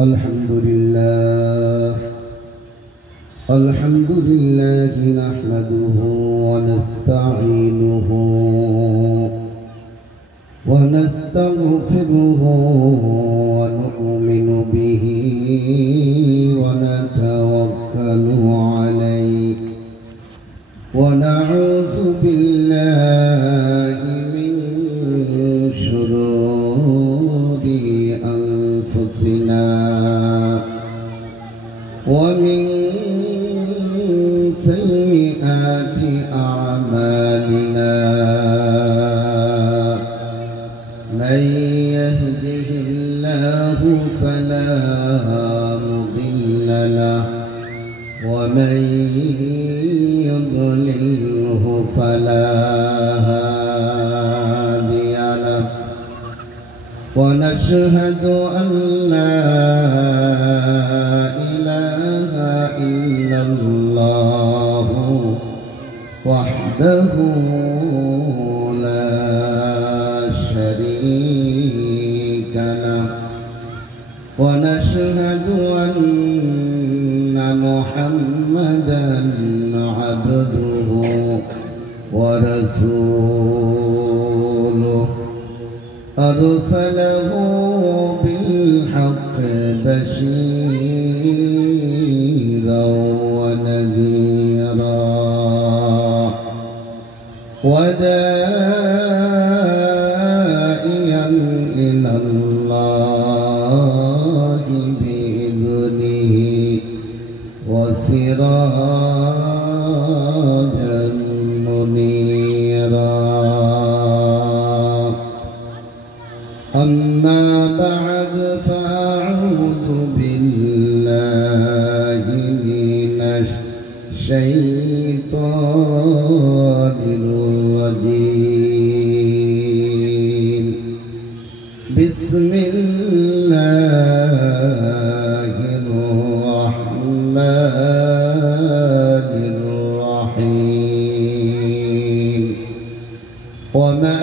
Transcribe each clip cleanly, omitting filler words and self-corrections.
الحمد لله نحمده ونستعينه ونستغفره ونؤمن به ونتوكل عليه ونعوذ بالله من شرور أنفسنا ومن سيئات أعمالنا من يهده الله فلا مضل له ومن يضلله فلا هادي له ونشهد أن لا إله إلا الله وحده لا شريك له ونشهد أن محمدًا عبده ورسوله أرسله بالحق بشيرا ونذيرا وداعيا إلى الله بإذنه وسراجا منيرا أما بعد فأعوذ بالله من الشيطان الرجيم بسم الله الرحمن الرحيم وما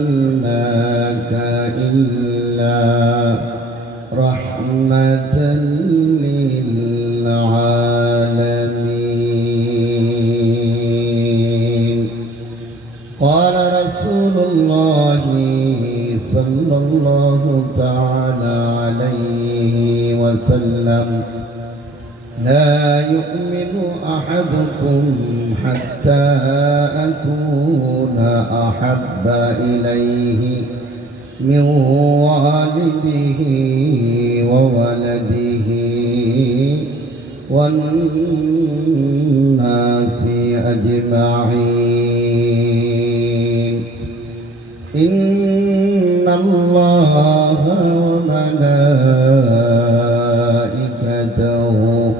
أرسلناك إلا رحمة للعالمين قال رسول الله صلى الله تعالى عليه وسلم لا يؤمن أحدكم حتى أكون أحب إليه من والده وولده والناس أجمعين إن الله وملائكته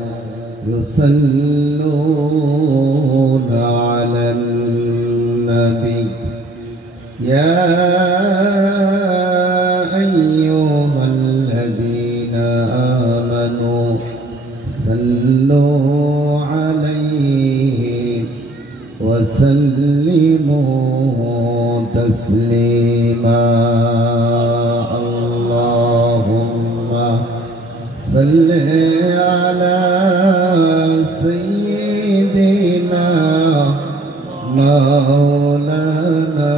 يصلون على النبي يا أيها الذين آمنوا صلوا عليه وسلموا تسليما اللهم صل على سيدنا مولانا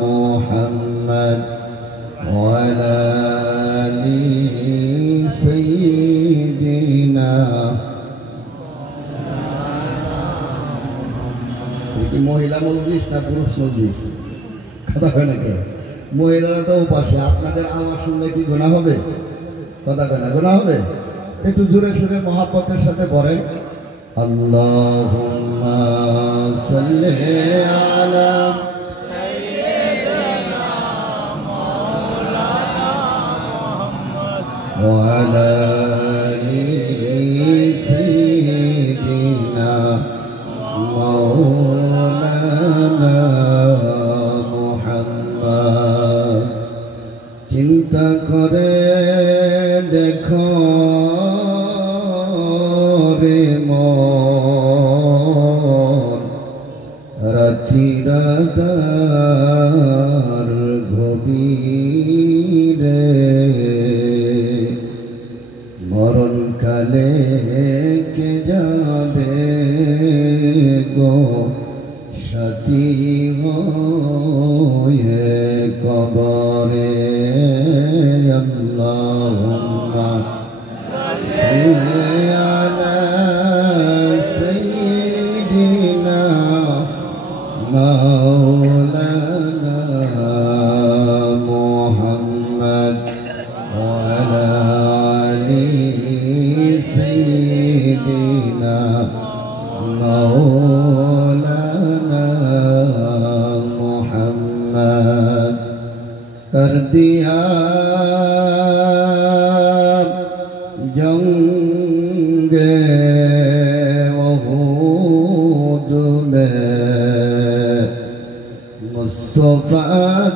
محمد وعلى آل سيدنا মহিলা মজলিস না পুরুষ মজলিস কথা কয় না কে মহিলারা তো উপাসে আপনাদের আওয়াজ শুনলে কি গুনাহ হবে কথা কয় না গুনাহ হবে একটু জোরে সুরে মহব্বতের সাথে পড়েন আল্লাহুম্মা সাল্লি আলা সাইয়্যিদিনা মাওলানা মুহাম্মদ ওয়া আলা আলি সাইয়্যিদিনা মাওলানা মুহাম্মদ চিন্তা করে দেখো রে মন রাত্রি রাগার ঘর কবিরে মরণকালে কে যাবে গো সাথী হয়ে কবরে আল্লাহুম্মা সাল্লি আলা সাইয়্যিদিনা মাওলানা মুহাম্মদ ওয়া আলা আলি সাইয়্যিদিনা মাওলানা মুহাম্মদ कर दिया जंगे वहूद में मुस्तफा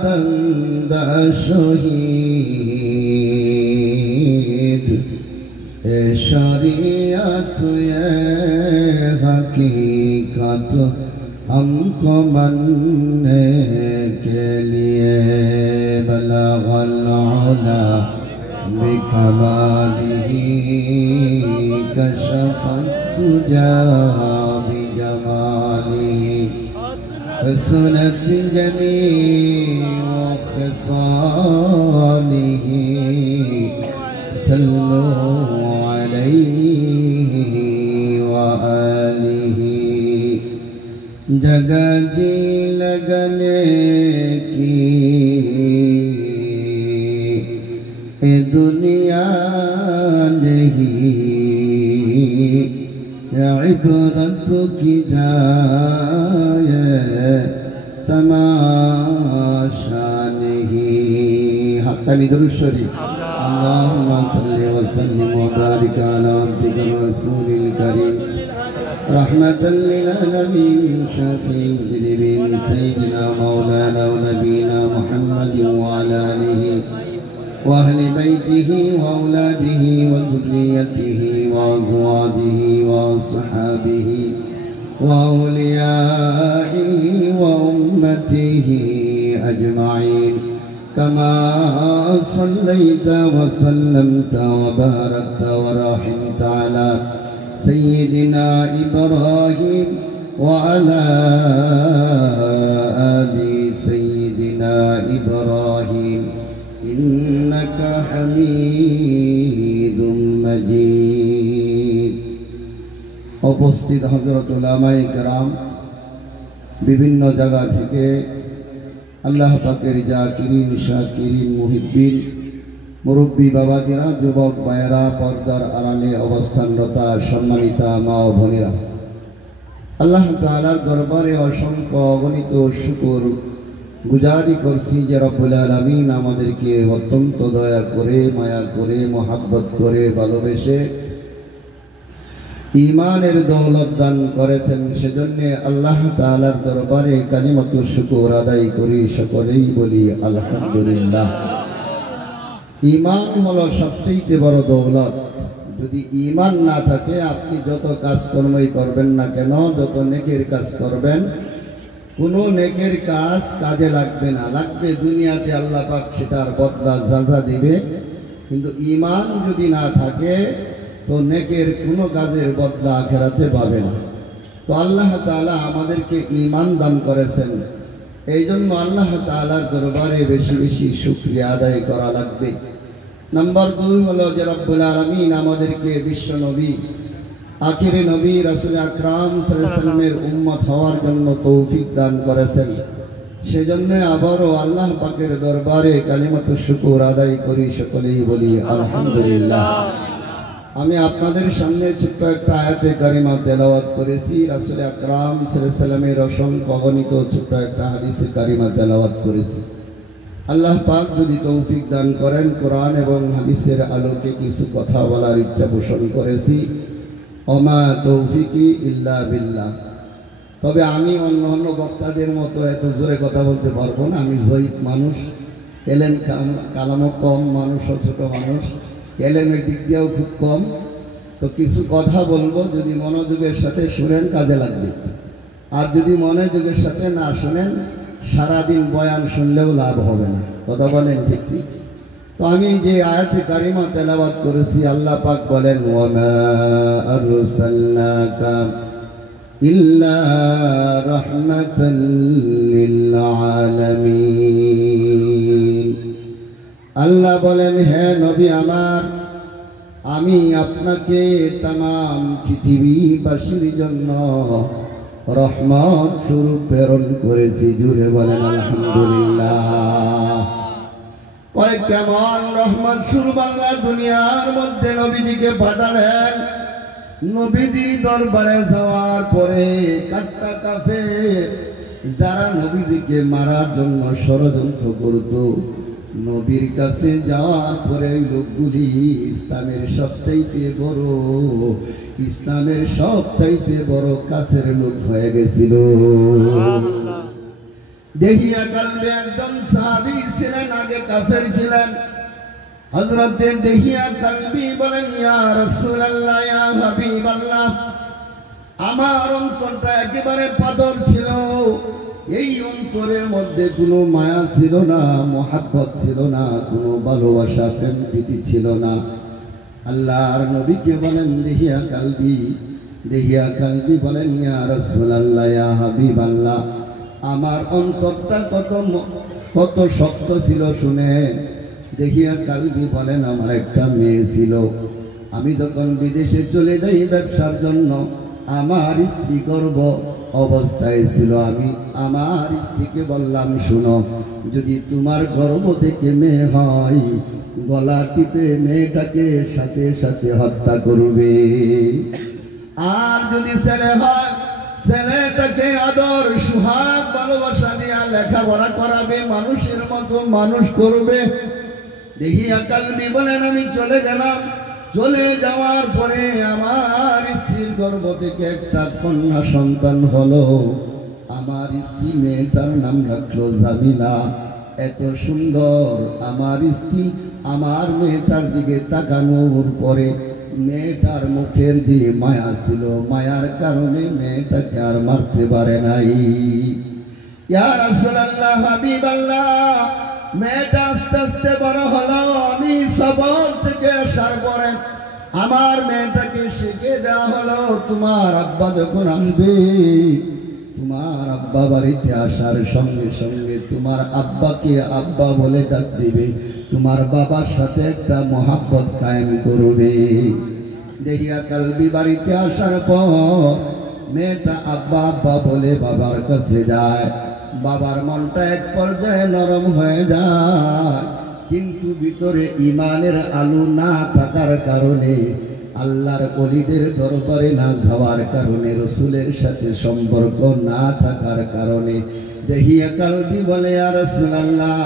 दंदा शहीद ए शरीयत ये हकीकत हमको मानने के लिए बलगल उला बिकमालिही कशफत तुजा बिजमालिही हसनत जमीउ खिसालिही सल्लु अलैहि व आलिही जगह जी लगने की ए दुनिया नहीं इबरत की जाए तमाशा नहीं हक़्क़ानी दुरूद शरीफ अल्लाहुम्मा सल्लि व सल्लिम व बारिक अला अब्दिका रसूलिल करीम रहमतल लिल आलमीन शफीउल मुज़निबीन सय्यिदिना मौलाना व नबीना मुहम्मद व अला आलिहि व अहलि बैतिहि व औलादिहि व ज़ुर्रिय्यतिहि व अज़वाजिहि व अस्हाबिहि व औलियाइहि व उम्मतिहि अजमाइन कमा सल्लैत व सल्लमत व बारकत व रहिमत अला सय्यिदिना इब्राहीम व अला आलि सय्यिदिना इब्राहीम इन्नका हमीदुम मजीद। उपस्थित हजरत उलामाए केराम विभिन्न जगह থেকে আল্লাহ পাকের জাকিরিন শাকিরিন মুহিব্বিন মুরব্বী বাবাজিরা যুবক ভাইয়েরা পর্দার আড়ালে অবস্থানরতা সম্মানিতা মা ও বোনেরা আল্লাহ তাআলার দরবারে অসংখ্য অগণিত শুকর গুজারি করছি যে রব্বুল আলামিন আমাদেরকে অত্যন্ত দয়া করে মায়া করে মহব্বত করে ভালোবেসে ঈমানের দৌলত দান করেছেন সেজন্য আল্লাহ তাআলার দরবারে কালিমাতুশ শুকর আদায় করি সকলেই বলি আলহামদুলিল্লাহ। ঈমান হলো সবচেয়ে বড় দৌলত। যদি ঈমান না থাকে আপনি যত কাজকর্মই করবেন না কেন, যত নেকের কাজ করবেন, কোনো নেকের কাজ কাজে লাগবে না। লাগবে দুনিয়াতে আল্লাহ পাক সেটার বদলা যাজা দিবে, কিন্তু ঈমান যদি না থাকে তো নেকের কোনো কাজের বদলা আখিরাতে পাবে না। তো আল্লাহ তাআলা আমাদেরকে ঈমান দান করেছেন, এই জন্য আল্লাহ তাআলার দরবারে বেশি বেশি শুকরিয়া আদায় করা লাগবে। নাম্বার 2 হলো যে রব্বুল আলামিন আমাদেরকে বিশ্ব নবী আখিরি নবী রাসূল আকরাম সাল্লাল্লাহু আলাইহি ওয়াসাল্লামের উম্মত হওয়ার জন্য তৌফিক দান করেছেন। সেজন্য আবারও আল্লাহ পাকের দরবারে কালিমাতুশ শুকর আদায় করি, সকলেই বলি আলহামদুলিল্লাহ। আমি আপনাদের সামনে ছোট্ট একটা আয়াতে কারিমা তেলাওয়াত করেছি, রাসূল আকরাম সাল্লাল্লাহু আলাইহি ওয়াসাল্লামের অসংখ্য অগণিত ছোট্ট একটা হাদিসে কারিমা তেলাওয়াত করেছি। আল্লাহ পাক যদি তৌফিক দান করেন কোরআন এবং হাদিসের আলোকে কিছু কথা বলার ইচ্ছা পোষণ করেছি। ওমা তৌফিকি ইল্লা বিল্লাহ। তবে আমি অন্য অন্য বক্তাদের মতো এত জোরে কথা বলতে পারবো না, আমি জয়ীফ মানুষ, এলেম কালামও কম, মানুষও ছোট মানুষ, এলেমের দিক দিয়েও খুব কম। তো কিছু কথা বলবো, যদি মনোযোগের সাথে শুনেন কাজে লাগবে, আর যদি মনোযোগের সাথে না শুনেন সারাদিন বয়ান শুনলেও লাভ হবে না। কথা বলেন ঠিক ঠিক? তো আমি যে আয়াতে কারিমা তেলাওয়াত করেছি, আল্লাহ পাক বলেন ওয়ামা আরসালনাকা ইল্লা রাহমাতাল লিল আলামিন। আল্লাহ বলেন, হে নবী আমার, আমি আপনাকে তামাম পৃথিবীবাসীর জন্য রহমত স্বরূপ প্রেরণ করেছি। জুড়ে বলেন আলহামদুলিল্লাহ। ওই কেমন রহমত স্বরূপ আল্লাহ দুনিয়ার মধ্যে নবীজিকে পাঠালেন। নবীজির দরবারে যাওয়ার পরে কাট্টা কাফের যারা নবীজিকে মারার জন্য ষড়যন্ত্র করত, নবীর কাছে যাওয়ার পরে লোকগুলি ইসলামের সবচাইতে বড় কাছের লোক হয়ে গেছিল। দেহিয়া কালবে একজন সাহাবী ছিলেন, আগে কাফের ছিলেন। হযরত দেহিয়া কালবি বলেন, ইয়া রাসূলুল্লাহ, ইয়া হাবিবাল্লাহ, আমার অন্তরটা একেবারে পাথর ছিল। এই অন্তরের মধ্যে কোনো মায়া ছিল না, মোহাব্বত ছিল না, কোনো ভালোবাসা প্রেম প্রীতি ছিল না। আল্লাহর নবীকে বলেন দেহিয়া কালবি বলেন, ইয়া রাসূলুল্লাহ, ইয়া হাবিবাল্লাহ, আমার অন্তরটা কত শক্ত ছিল শুনে। দেহিয়া কালবি বলেন, আমার একটা মেয়ে ছিল। আমি যখন বিদেশে চলে যাই ব্যবসার জন্য, আমার স্ত্রী গর্ভ অবস্থায় ছিল। আমি আমার স্ত্রীকে বললাম, শুনো, যদি তোমার গর্ভ থেকে মেয়ে হয়, গলা টিপে মেয়েটাকে সাথে সাথে হত্যা করবে। আর যদি ছেলে হয়, ছেলেটাকে আদর সুহাগ ভালোবাসা দিয়া লেখাপড়া করাবে, মানুষের মতো মানুষ করবে। দেহিয়া কালবি বলেন, আমি চলে গেলাম। চলে যাওয়ার পরে আমার স্ত্রীর গর্ভ থেকে একটা কন্যা সন্তান হলো। আমার স্ত্রী মেয়েটার নাম রাখলো জামিলা। এত সুন্দর আমার স্ত্রী আমার মেয়েটার দিকে তাকানোর পরে মেয়েটার মুখের যে মায়া ছিল, মায়ার কারণে মেয়েটাকে আর মারতে পারে নাই। ইয়া রাসূলুল্লাহ, হাবিবাল্লাহ, মেয়েটা আস্তে আস্তে বড় হলো। আমি সফর থেকে আসার পরে আমার মেয়েটাকে শিখে দেওয়া হলো, তোমার আব্বা যখন আসবে, তোমার আব্বা বাড়িতে আসার সঙ্গে সঙ্গে তোমার আব্বাকে আব্বা বলে ডাক দিবে, তোমার বাবার সাথে একটা মহাব্বত কায়েম করবে। দেহিয়া কালবি বাড়িতে আসার পর মেয়েটা আব্বা আব্বা বলে বাবার কাছে যায়। বাবার মনটা এক পর্যায়ে নরম হয়ে যায়, কিন্তু ভিতরে ইমানের আলো না থাকার কারণে, আল্লাহর ওলিদের দরবারে না যাওয়ার কারণে, রসুলের সাথে সম্পর্ক না থাকার কারণে দেহিয়া কালবি বলে, ইয়া রাসূলুল্লাহ,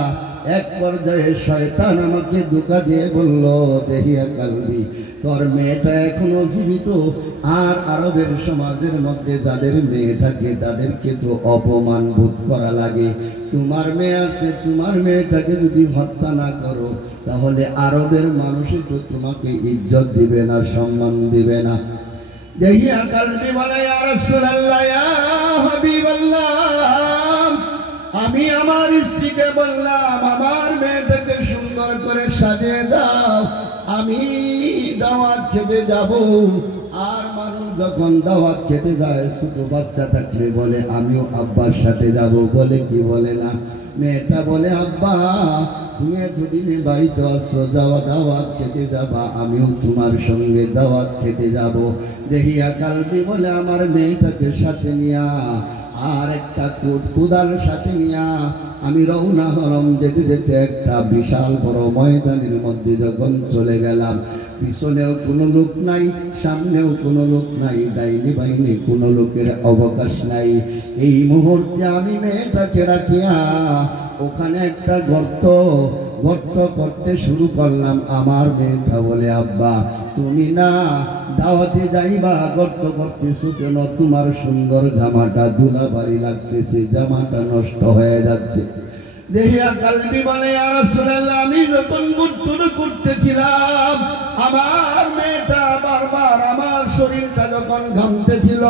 এক পর্যায়ে শয়তান আমাকে ধোঁকা দিয়ে বলল, দেহিয়া কালবি, তোর মেয়েটা এখনো জীবিত। আর আরবের সমাজের মধ্যে যাদের মেয়ে থাকে তাদেরকে তো অপমান বোধ করা লাগে। তোমার মেয়ে আছে, তোমার মেয়েটাকে যদি হত্যা না করো, তাহলে আরবের মানুষই তো তোমাকে ইজ্জত দিবে না, সম্মান দিবে না। দেহিয়া কালবি বলে, ইয়া রাসূলুল্লাহ, ইয়া হাবিবাল্লাহ, আমি আমার স্ত্রীকে বললাম, আমার মেয়েটাকে সুন্দর করে সাজিয়ে দাও, আমি দাওয়াত খেতে যাব। আর মানুষ যখন দাওয়াত খেতে যায়, ছোট বাচ্চা থাকলে বলে আমিও আব্বার সাথে যাব, বলে কি বলে না। মেয়েটা বলে, আব্বা, তুমি এতদিনে বাড়িতে আসছো, যাওয়া দাওয়াত খেতে যাবা, আমিও তোমার সঙ্গে দাওয়াত খেতে যাব। দেহিয়া কালবি বলে, আমার মেয়েটাকে সাথে নিয়া আর একটা কুদার সাথে নিয়া আমি রওনা হলাম। যেতে যেতে একটা বিশাল বড় ময়দানের মধ্যে যখন চলে গেলাম, পিছনেও কোনো লোক নাই, সামনেও কোনো লোক নাই, ডাইনি বাইনি কোনো লোকের অবকাশ নাই। এই মুহূর্তে আমি মেয়েটাকে রাখিয়া ওখানে একটা গর্ত করতে শুরু করলাম। আমার মেয়েটা বলে, আব্বা, তুমি না দাওয়াতে যাইবা, গর্ত করতেছো কেন? তোমার সুন্দর জামাটা ধুলাবাড়ি লাগতেছে, জামাটা নষ্ট হয়ে যাচ্ছে। দেহিয়া কালবি বলে, ইয়া রাসূলুল্লাহ, আমি যখন গুরুত্ব করতেছিলাম, আমার মেয়েটা বারবার আমার শরীরটা যখন ঘামতেছিল,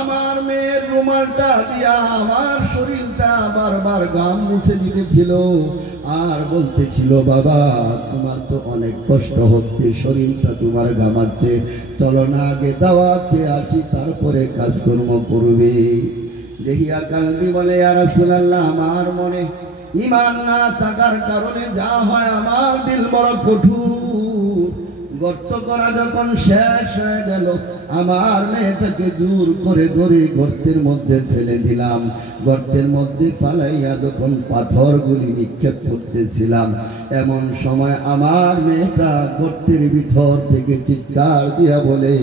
আমার মেয়ের রুমাল রুমালটা দিয়া আমার শরীরটা বারবার গাম মুছে দিতেছিল আর বলতেছিল, বাবা তোমার তো অনেক কষ্ট হচ্ছে, শরীরটা তোমার ঘামাচ্ছে, চলো না আগে দাওয়াতে আসি, তারপরে কাজকর্ম করবে। দেহিয়া কালবি বলে, ইয়া রাসূলুল্লাহ, আমার মনে ঈমান না থাকার কারণে যা হয়, আমার দিল বড় কঠোর। গর্ত করা যখন শেষ হয়ে গেল, আমার মেয়েটাকে দূর করে ধরে গর্তের মধ্যে ফেলে দিলাম। গর্তের মধ্যে ফালাইয়া যখন পাথরগুলি নিক্ষেপ করতেছিলাম, এমন সময় আমার মেয়েটা গর্তের ভিতর থেকে চিৎকার দিয়া বলে,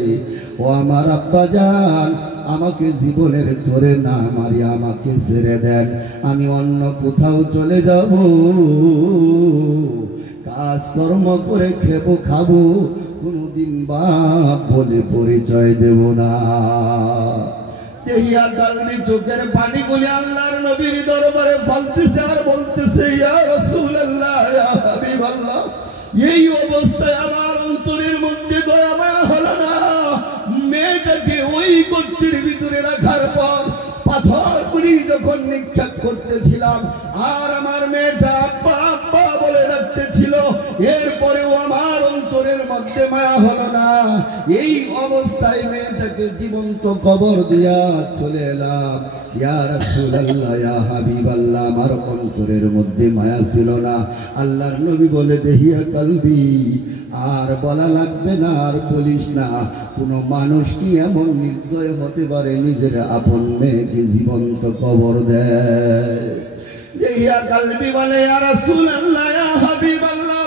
ও আমার আব্বাজান, আমাকে জীবনের ধরে না মারি আমাকে ছেড়ে দেন, আমি অন্য কোথাও চলে যাব, কাজকর্ম করে খাবো, কোনদিন বাপ বলে পরিচয় দেব না। দেহিয়া কালবি চোখের পানিগুলি আল্লাহর নবীর দরবারে ফেলতেছে আর বলতেছে, ইয়া রাসূলুল্লাহ, ইয়া হাবিবাল্লাহ, এই অবস্থায় আমার অন্তরের মধ্যে দয়া মায়া হলো না। মেয়েটাকে ওই গর্তের ভিতরে রাখার পর পাথরগুলি যখন নিক্ষেপ করতেছিলাম আর আমার মেয়েটা আব্বা আব্বা বলে ডাকতেছিল, এরপরেও আমার অন্তরের মধ্যে মায়া হলো না। এই অবস্থায় মেয়েটাকে জীবন্ত কবর দিয়া চলে এলাম। ইয়া রাসূলুল্লাহ, ইয়া হাবিবাল্লাহ, আমার অন্তরের মধ্যে মায়া ছিল না। আল্লাহর নবী বলে, দেহিয়া কালবি, আর বলা লাগবে না, আর বলিস না। কোন মানুষ কি এমন নির্দয় হতে পারে নিজের আপন মেয়েকে জীবন্ত কবর দেয়? দেহিয়া কালবি বলে, ইয়া রাসূলুল্লাহ, ইয়া হাবিবাল্লাহ,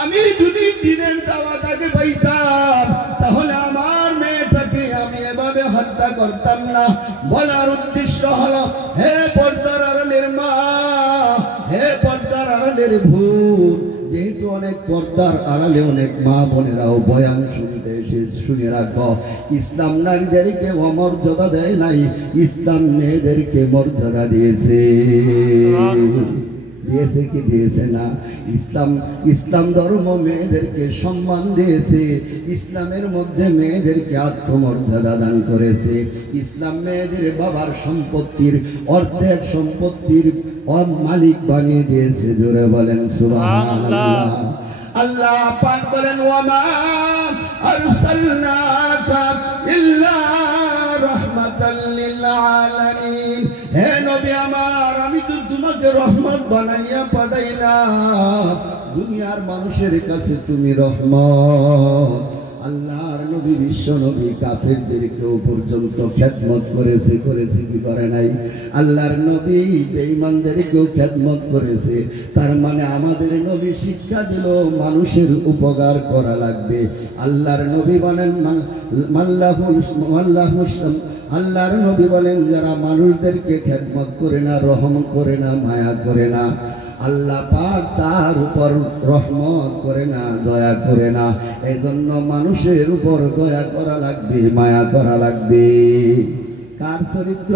আমি যদি দিনের দাওয়াত আগে পাইতাম তাহলে আমার মেয়েটাকে আমি এভাবে হত্যা করতাম না। বলার উদ্দেশ্য হলো, হে পর্দার আড়ালের মা, হে পর্দার আড়ালের ভূত, যেহেতু অনেক পর্দার আড়ালে অনেক মা বোনেরাও বয়ান শুনতে এসে, শুনে রাখো, ইসলাম নারীদেরকে অমর্যাদা দেয় নাই, ইসলাম মেয়েদেরকে মর্যাদা দিয়েছে। দিয়েছে কি দিয়েছে না? ইসলাম ধর্ম মেয়েদেরকে সম্মান দিয়েছে, ইসলামের মধ্যে মেয়েদেরকে আত্মমর্যাদা দান করেছে। ইসলাম মেয়েদের বাবার সম্পত্তির অর্ধেক সম্পত্তির মালিক বানিয়ে দিয়েছে। জোরে বলেন সুবহানাল্লাহ। আল্লাহ পাক বলেন, ওয়ামা আরসালনাকা ইল্লা রাহমাতাল লিল আলামিন, হে নবী আমার, আমি তো তোমাকে রহমত বানাইয়া পাঠাইলাম, দুনিয়ার মানুষের কাছে তুমি রহমত। আল্লাহর নবী, বিশ্ব নবী কাফেরদেরকেও পর্যন্ত খেদমত করেছে কি করে নাই? আল্লাহর নবী বেঈমানদেরকেও খেদমত করেছে। তার মানে আমাদের নবী শিক্ষা দিল মানুষের উপকার করা লাগবে। আল্লাহর নবী বলেন, আল্লাহর নবী বলেন, যারা মানুষদেরকে খেদমত করে না, রহম করে না, মায়া করে না, আল্লাহ পাক তার উপর রহমত করে না, দয়া করে না। এই জন্য মানুষের উপর দয়া করা লাগবে, মায়া করা লাগবে। কার চরিত্র?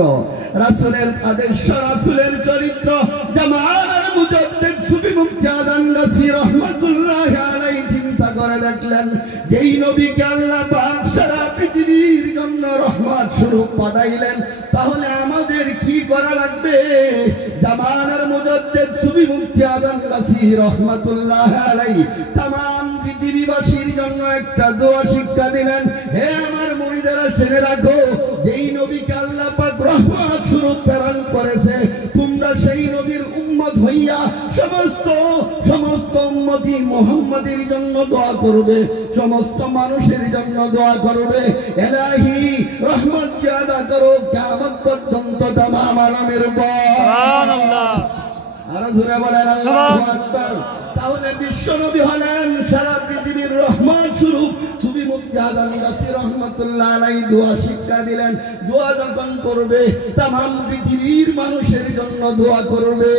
রাসূলের আদর্শ, রাসূলের চরিত্র। জামানার মুজাদ্দিদ সুফি মুফতি আদানগাসী রাহমাতুল্লাহি আলাইহি চিন্তা করে দেখলেন, যেই নবীকে আল্লাহ পাক সারা পৃথিবীর জন্য রহমত স্বরূপ পাঠাইলেন, তাহলে আমাদের কি করা লাগবে? জামানার মুজাদ্দিদ সুফি মুফতি আদানগাসী রাহমাতুল্লাহি আলাইহি तमाम পৃথিবীবাসীর জন্য একটা দোয়া শিক্ষা দিলেন। হে আমার মুরিদেরা, শুনে রাখো, যেই নবীকে আল্লাহ পাক রহমত স্বরূপ প্রেরণ করেছে, তোমরা সেই নবীর উম্মত হইয়া সমস্ত উম্মতি মুহাম্মাদের জন্য দোয়া করবে, সমস্ত মানুষের জন্য দোয়া করবে। ইলাহি রহমত জাদা করো কিয়ামত পর্যন্ত तमाम আলামের উপর। সুবহানাল্লাহ। আর জোরে বলেন আল্লাহু আকবার। তাহলে বিশ্ব নবী হলেন সারা পৃথিবীর রহমত স্বরূপ। সুফি মুফতি আদানগাসী রাহমাতুল্লাহ আলাইহি দোয়া শিক্ষা দিলেন, দোয়া যখন করবে तमाम পৃথিবীর মানুষের জন্য দোয়া করবে।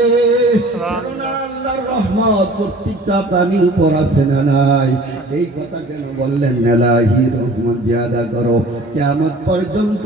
কারণ আল্লাহর রহমত প্রত্যেকটা প্রাণীর উপর আছে না নাই? এই কথা কেন বললেন? ইলাহি রহমত জিয়াদা করো কিয়ামত পর্যন্ত।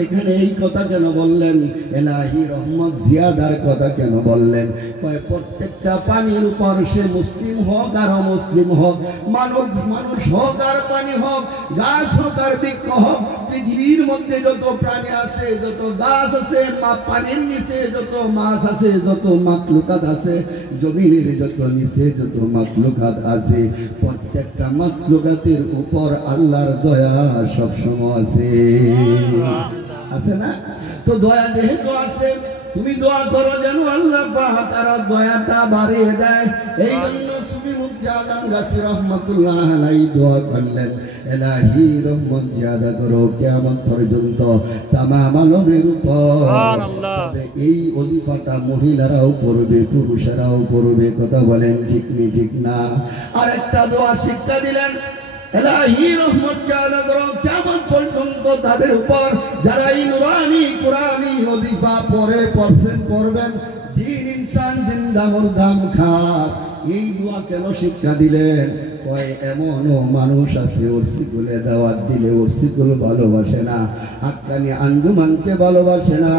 এখানে এই কথা কেন বললেন? ইলাহি রহমত জিয়াদার কথা কেন বললেন? কয় প্রত্যেকটা পানির উপর, সে মুসলিম হোক আর অমুসলিম হোক, মানুষ হোক আর পানি হোক, গাছ হোক আর বৃক্ষ হোক, পৃথিবীর মধ্যে যত প্রাণী আছে, যত গাছ আছে, পানির নিচে যত মাছ আছে, যত মাখলুকাত আছে, জমিনের যত নিচে যত মাখলুকাত আছে, প্রত্যেকটা মাখলুকাতের উপর আল্লাহর দয়া সবসময় আছে। আছে না? তো দয়া যেহেতু আছে, তুমি দোয়া করো যেন আল্লাহ পাক তার দয়াটা বাড়িয়ে দেয়। এই জন্য সুফি মুফতি আজম গাছী রহমাতুল্লাহ আলাইহি দোয়া করলেন, ইলাহি রহমত জিয়াদা করো কিয়ামত পর্যন্ত তামাম আলমের উপর। তবে এই ওজিফাটা মহিলারাও করবে, পুরুষেরাও করবে। কথা বলেন ঠিক নি ঠিক না? আর একটা দোয়া শিক্ষা দিলেন, ইলাহি রহমত জিয়াদা করো কিয়ামত পর্যন্ত তাদের উপর যারা এই নুরানি কুরআনি ওজিফা পড়বেন। জিন ইনসান জিন্দা মুরদাম খাস। এই দোয়া কেন শিক্ষা দিলেন? কয় এমনও মানুষ আছে ওরসিকুলে দাওয়াত দিলে ওরসিকুল ভালোবাসে না, হাক্কানি আঞ্জুমানকে ভালোবাসে না,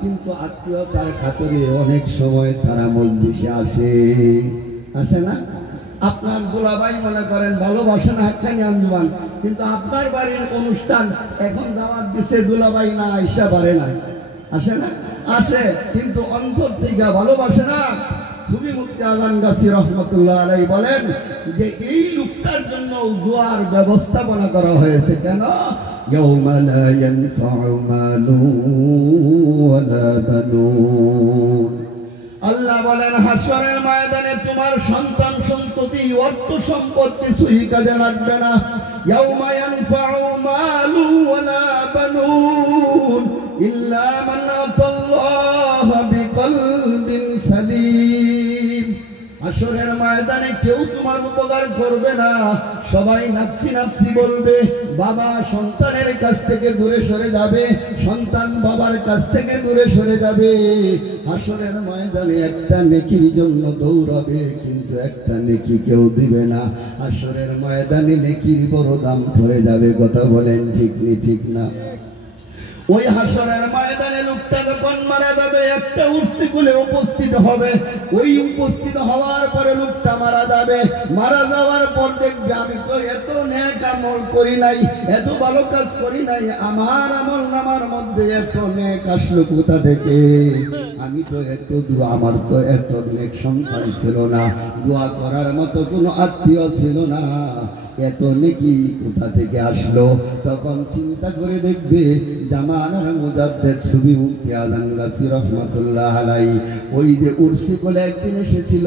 কিন্তু আত্মীয়তার খাতিরে অনেক সময় তারা মজলিসে আসে না? আপনার দুলাভাই মনে করেন ভালোবাসে না হাক্কানি আঞ্জুমান, কিন্তু আপনার বাড়ির অনুষ্ঠান এখন দাওয়াত দিছে, দুলাভাই না আইসা পারে না, আসে না? আসে, কিন্তু অন্তর থেকে ভালোবাসে না। সুফি মুফতি আজম গাছী রহমাতুল্লাহ আলাইহি বলেন যে এই লোকটার জন্য দোয়ার ব্যবস্থাপনা করা হয়েছে। কেন? ইয়াউমা লা ইয়ানফাউ মালুন ওয়ালা বানুন। আল্লাহ বলেন হাসরের ময়দানে তোমার সন্তান সন্ততি অর্থ সম্পদ কিছুই কাজে লাগবে না। ইয়াউমা ইয়ানফাউ মালুন ওয়ালা বানুন ইল্লা মান আতাল্লাহ বিকলবিন সালিম। হাসরের ময়দানে কেউ তোমার উপকার করবে না, সবাই নাফসি নাফসি বলবে। বাবা সন্তানের কাছ থেকে দূরে সরে যাবে, সন্তান বাবার কাছ থেকে দূরে সরে যাবে। হাসরের ময়দানে একটা নেকির জন্য দৌড়াবে, কিন্তু একটা নেকি কেউ দিবে না। হাসরের ময়দানে নেকির বড় দাম পড়ে যাবে। কথা বলেন ঠিক নি ঠিক না? ওই হাসরের ময়দানে লোকটা যখন মারা যাবে, একটা উর্সিকুলে উপস্থিত হবে। ওই উপস্থিত হওয়ার পরে লোকটা মারা যাবে। মারা যাওয়ার পর দেখবে আমি তো এত নেক আমল করি নাই, এত ভালো কাজ করি নাই, আমার আমল নামার মধ্যে এত নেক আসলো কোথা থেকে? আমি তো এত আমার তো এত নেক সন্তান ছিল না, দোয়া করার মতো কোনো আত্মীয় ছিল না, এত নেকি কোথা থেকে আসলো? তখন চিন্তা করে দেখবে জামানার মুজাদ্দিদ সুফি মুফতি আজম গাছী রহমাতুল্লাহ আলাইহি ওই যে উর্সিকুলে একদিন এসেছিল,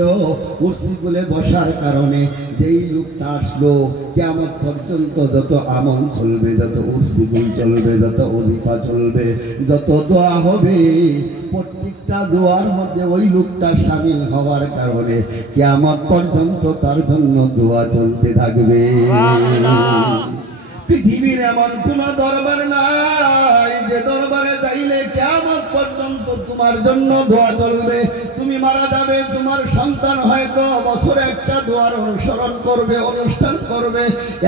উর্সিকুলে বসার কারণে যেই লোকটা আসলো, কিয়ামত পর্যন্ত যত আমল চলবে, যত উর্সিকুল চলবে, যত ওজিফা চলবে, যত দোয়া হবে, প্রত্যেকটা দোয়ার মধ্যে ওই লোকটা শামিল হওয়ার কারণে কিয়ামত পর্যন্ত তার জন্য দোয়া চলতে থাকবে। পৃথিবীর এমন কোন দরবার নাই যে দরবারে যাইলে কিয়ামত পর্যন্ত তোমার জন্য দোয়া চলবে। তুমি মারা যাবে, তোমার সন্তান হয়তো বছরে একটা দোয়ার অনুসরণ করবে, অনুষ্ঠান করবে।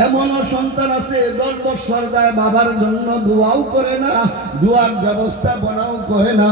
এমনও সন্তান আছে 10 বছর যায় বাবার জন্য দোয়াও করে না, দোয়ার ব্যবস্থাপনাও করে না।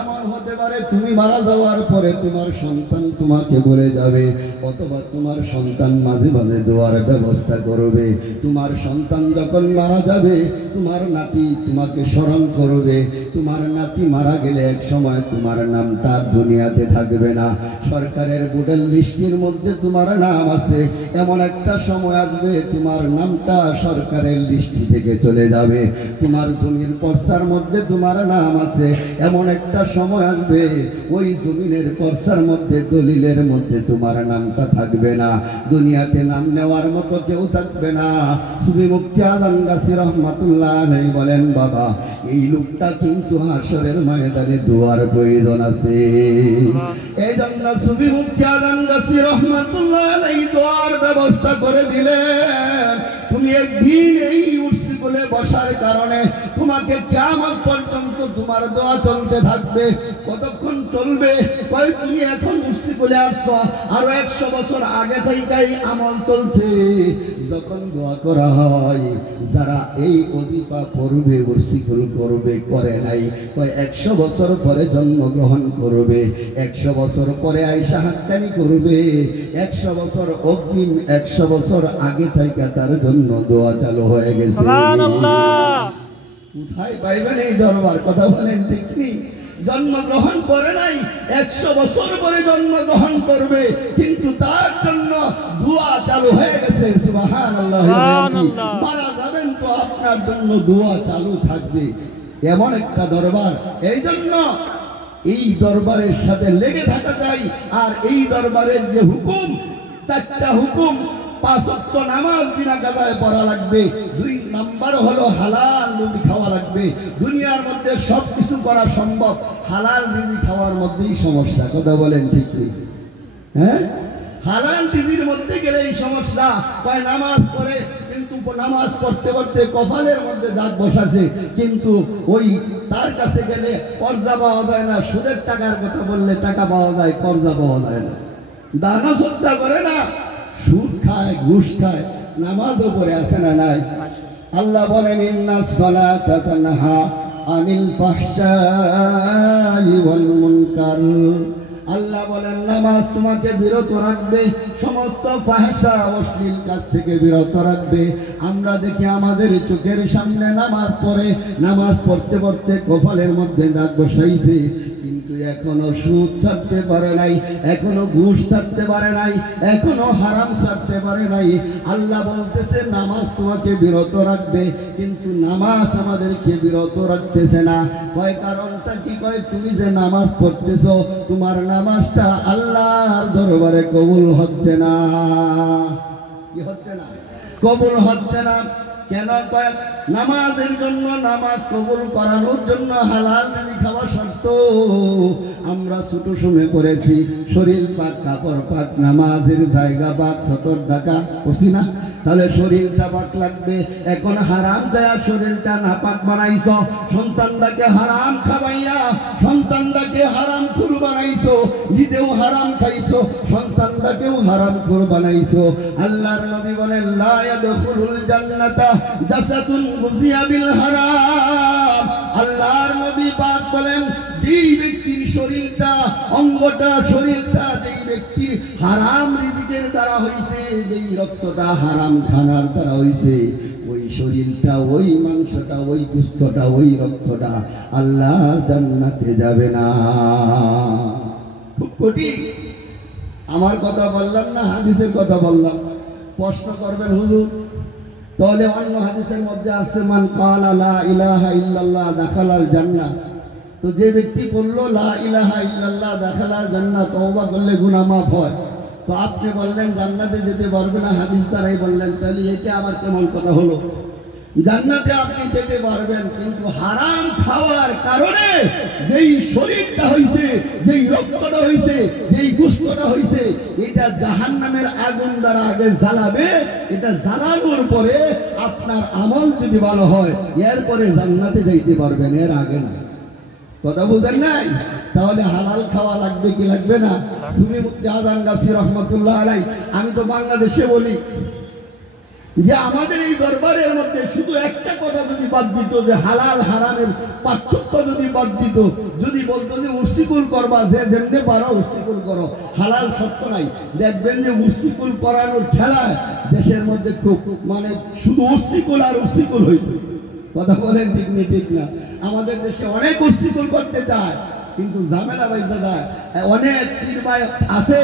এমন হতে পারে তুমি মারা যাওয়ার পরে তোমার সন্তান তোমাকে বলে যাবে, অথবা তোমার সন্তান মাঝে মাঝে দোয়ার ব্যবস্থা করবে। তোমার সন্তান যখন মারা যাবে, তোমার নাতি তোমাকে স্মরণ করবে। তোমার নাতি মারা গেলে এক সময় তোমার নামটা দুনিয়াতে থাকবে না, সরকারের বোর্ডের লিস্টের মধ্যে তোমার নাম আছে। এমন একটা সময় আসবে তোমার নামটা সরকারের লিস্টি থেকে চলে যাবে। তোমার জমির পর্চার মধ্যে তোমার নাম আছে, এমন একটা সময় আসবে ওই জমিনের পর্চার মধ্যে দলিলের মধ্যে তোমার নামটা থাকবে না, দুনিয়াতে নাম নেওয়ার মতো কেউ থাকবে না। সুফি মুফতি আজম গাছী রহমাতুল্লাহ আলাইহি বলেন, বাবা এই লোকটা কিন্তু হাসরের ময়দানে দোয়ার প্রয়োজন আছে। এই জন্য সুফি মুফতি আজম গাছী রহমাতুল্লাহ আলাইহি দোয়ার ব্যবস্থা করে দিলেন। তুমি একদিন এই উর্সিকুলে বসার কারণে তোমাকে কিয়ামত পর্যন্ত তোমার দোয়া চলতে থাকবে। কতক্ষণ চলবে? তুমি এখন উর্সিকুলে মুসিকুলে আসছো, আরো 100 বছর আগে থেকেই আমল চলছে। যখন দোয়া করা হয়, যারা এই ওজিফা পড়বে, মুসিকুল করবে, করে নাই, কয় 100 বছর পরে জন্মগ্রহণ করবে, 100 বছর পরে আইসা হাক্কানি করবে, 100 বছর অগ্রিম, 100 বছর আগে থেকে তার জন্য দোয়া চালু হয়ে গেছে। সুবহানাল্লাহ। কোথায় পাইবেন এই দরবার? কথা বলেন ঠিক নেই? জন্মগ্রহণ করে নাই, 100 বছর পরে জন্মগ্রহণ করবে, কিন্তু তার জন্য দোয়া চালু হয়ে গেছে। সুবহানাল্লাহ। মারা যাবেন তো আপনার জন্য দোয়া চালু থাকবে, এমন একটা দরবার। এই জন্য এই দরবারের সাথে লেগে থাকা চাই। আর এই দরবারের যে হুকুম, 4টা হুকুম, 5 ওয়াক্ত নামাজ বিনা কাজায় পড়া লাগবে, 2 নাম্বার হলো হালাল রুজি খাওয়া লাগবে। দুনিয়ার মধ্যে সব কিছু করা সম্ভব, হালাল রুজি খাওয়ার মধ্যেই সমস্যা। কথা বলেন ঠিক ঠিক? হ্যাঁ, হালাল রুজির মধ্যে গেলেই সমস্যা। কয় নামাজ পড়ে, কিন্তু নামাজ পড়তে পড়তে কপালের মধ্যে দাগ বসাছে, কিন্তু ওই তার কাছে গেলে কর্জা পাওয়া যায় না। সুদের টাকার কথা বললে টাকা পাওয়া যায়, কর্জা পাওয়া যায় না। দানা সত্তা করে না, সুদ খায়, ঘুষ খায়, নামাজও পড়ে আসে না নাই। আল্লাহ বলেন ইন্নাস সালাতা তানহা আনিল ফাহশাই ওয়াল মুনকার। আল্লাহ বলেন নামাজ তোমাকে বিরত রাখবে, সমস্ত ফাহশা অশ্লীল কাজ থেকে বিরত রাখবে। আমরা দেখি আমাদের চোখের সামনে নামাজ পড়ে, নামাজ পড়তে পড়তে কপালের মধ্যে দাগ বসাইছে, কিন্তু এখনো সুদ ছাড়তে পারে নাই, এখনো ঘুষ ছাড়তে পারে নাই, এখনো হারাম ছাড়তে পারে নাই। আল্লাহ বলতেছে নামাজ তোমাকে বিরত রাখবে, কিন্তু নামাজ আমাদেরকে বিরত রাখতেছে না। কয় কারণটা কি? কয় তুমি যে নামাজ পড়তেছো, তোমার নামাজটা আল্লাহর দরবারে কবুল হচ্ছে না। কি হচ্ছে না? কবুল হচ্ছে না। কেন? কয় নামাজের জন্য, নামাজ কবুল করানোর জন্য হালাল রুজি খাওয়া শর্ত। আমরা ছোট সময় করেছি, শরীর পাক, কাপড় পাক, নামাজের জায়গা পাক, 70 টাকা করছি না? তাহলে শরীরটা পাক লাগবে। এখন হারাম দেয়া শরীরটা নাপাক বানাইছো, সন্তানটাকে হারাম খাওয়াইয়া সন্তানটাকে হারাম খুর বানাইছো, নিজেও হারাম খাইছো, সন্তানটাকেও হারাম খুর বানাইছো। আল্লাহর নবী বলেন লা ইয়াদখুলুল জান্নাতা জাসাদুন গুযিয়া বিল হারাম। আল্লাহর নবী পাক বলেন যেই ব্যক্তির শরীরটা, অঙ্গটা, শরীরটা যেই ব্যক্তির হারাম রিজিকের দ্বারা হইছে, যেই রক্তটা হারাম খানার দ্বারা হইছে, ওই শরীরটা, ওই মাংসটা, ওই গোশতটা, ওই রক্তটা আল্লাহর জান্নাতে যাবে না। খুব কঠিন। আমার কথা বললাম না, হাদিসের কথা বললাম। প্রশ্ন করবেন হুজুর, তাহলে অন্য হাদিসের মধ্যে আছে মান ক্বালা লা ইলাহা ইল্লাল্লাহ দাখালাল জান্নাহ। তো যে ব্যক্তি বললো লা ইলাহা ইল্লাল্লাহ দাখালাল জান্নাহ, তওবা করলে গুনাহ মাফ হয়। তো আপনি বললেন জান্নাতে যেতে পারবে না, হাদিস দ্বারাই বললেন, তাহলে এটা আবার কেমন কথা হলো? জান্নাতে আপনি যেতে পারবেন, কিন্তু হারাম খাওয়ার কারণে যেই শরীরটা হইছে, যেই রক্তটা হইছে, যেই গোশতটা হইছে, এটা জাহান্নামের আগুন দ্বারা আগে জ্বালাবে। এটা জ্বালানোর পরে আপনার আমল যদি ভালো হয়, এরপরে জান্নাতে যাইতে পারবেন, এর আগে না। কথা বুঝেন নাই? তাহলে হালাল খাওয়া লাগবে কি লাগবে না? সুনি মুফতি আযান গাছি রহমাতুল্লাহ আলাইহি, আমি তো বাংলাদেশে বলি যে আমাদের এই দরবারের মধ্যে শুধু একটা কথা যদি বাদ দিত, যে হালাল হারামের পার্থক্য যদি বাদ দিত, যদি বলতো যে উর্সিকুল করবা, যে যেমনি পারো উর্সিকুল করো, হালাল সত্য নাই, দেখবেন যে উর্সিকুল করানোর খেলায় দেশের মধ্যে খুব, মানে শুধু উর্সিকুল আর উর্সিকুল হইত। কথা বলেন ঠিক না? ঠিক না? আমাদের দেশে অনেক উর্সিকুল করতে চায়, কিন্তু ঝামেলা বাইজা যায়। অনেক পীর ভাই আছে,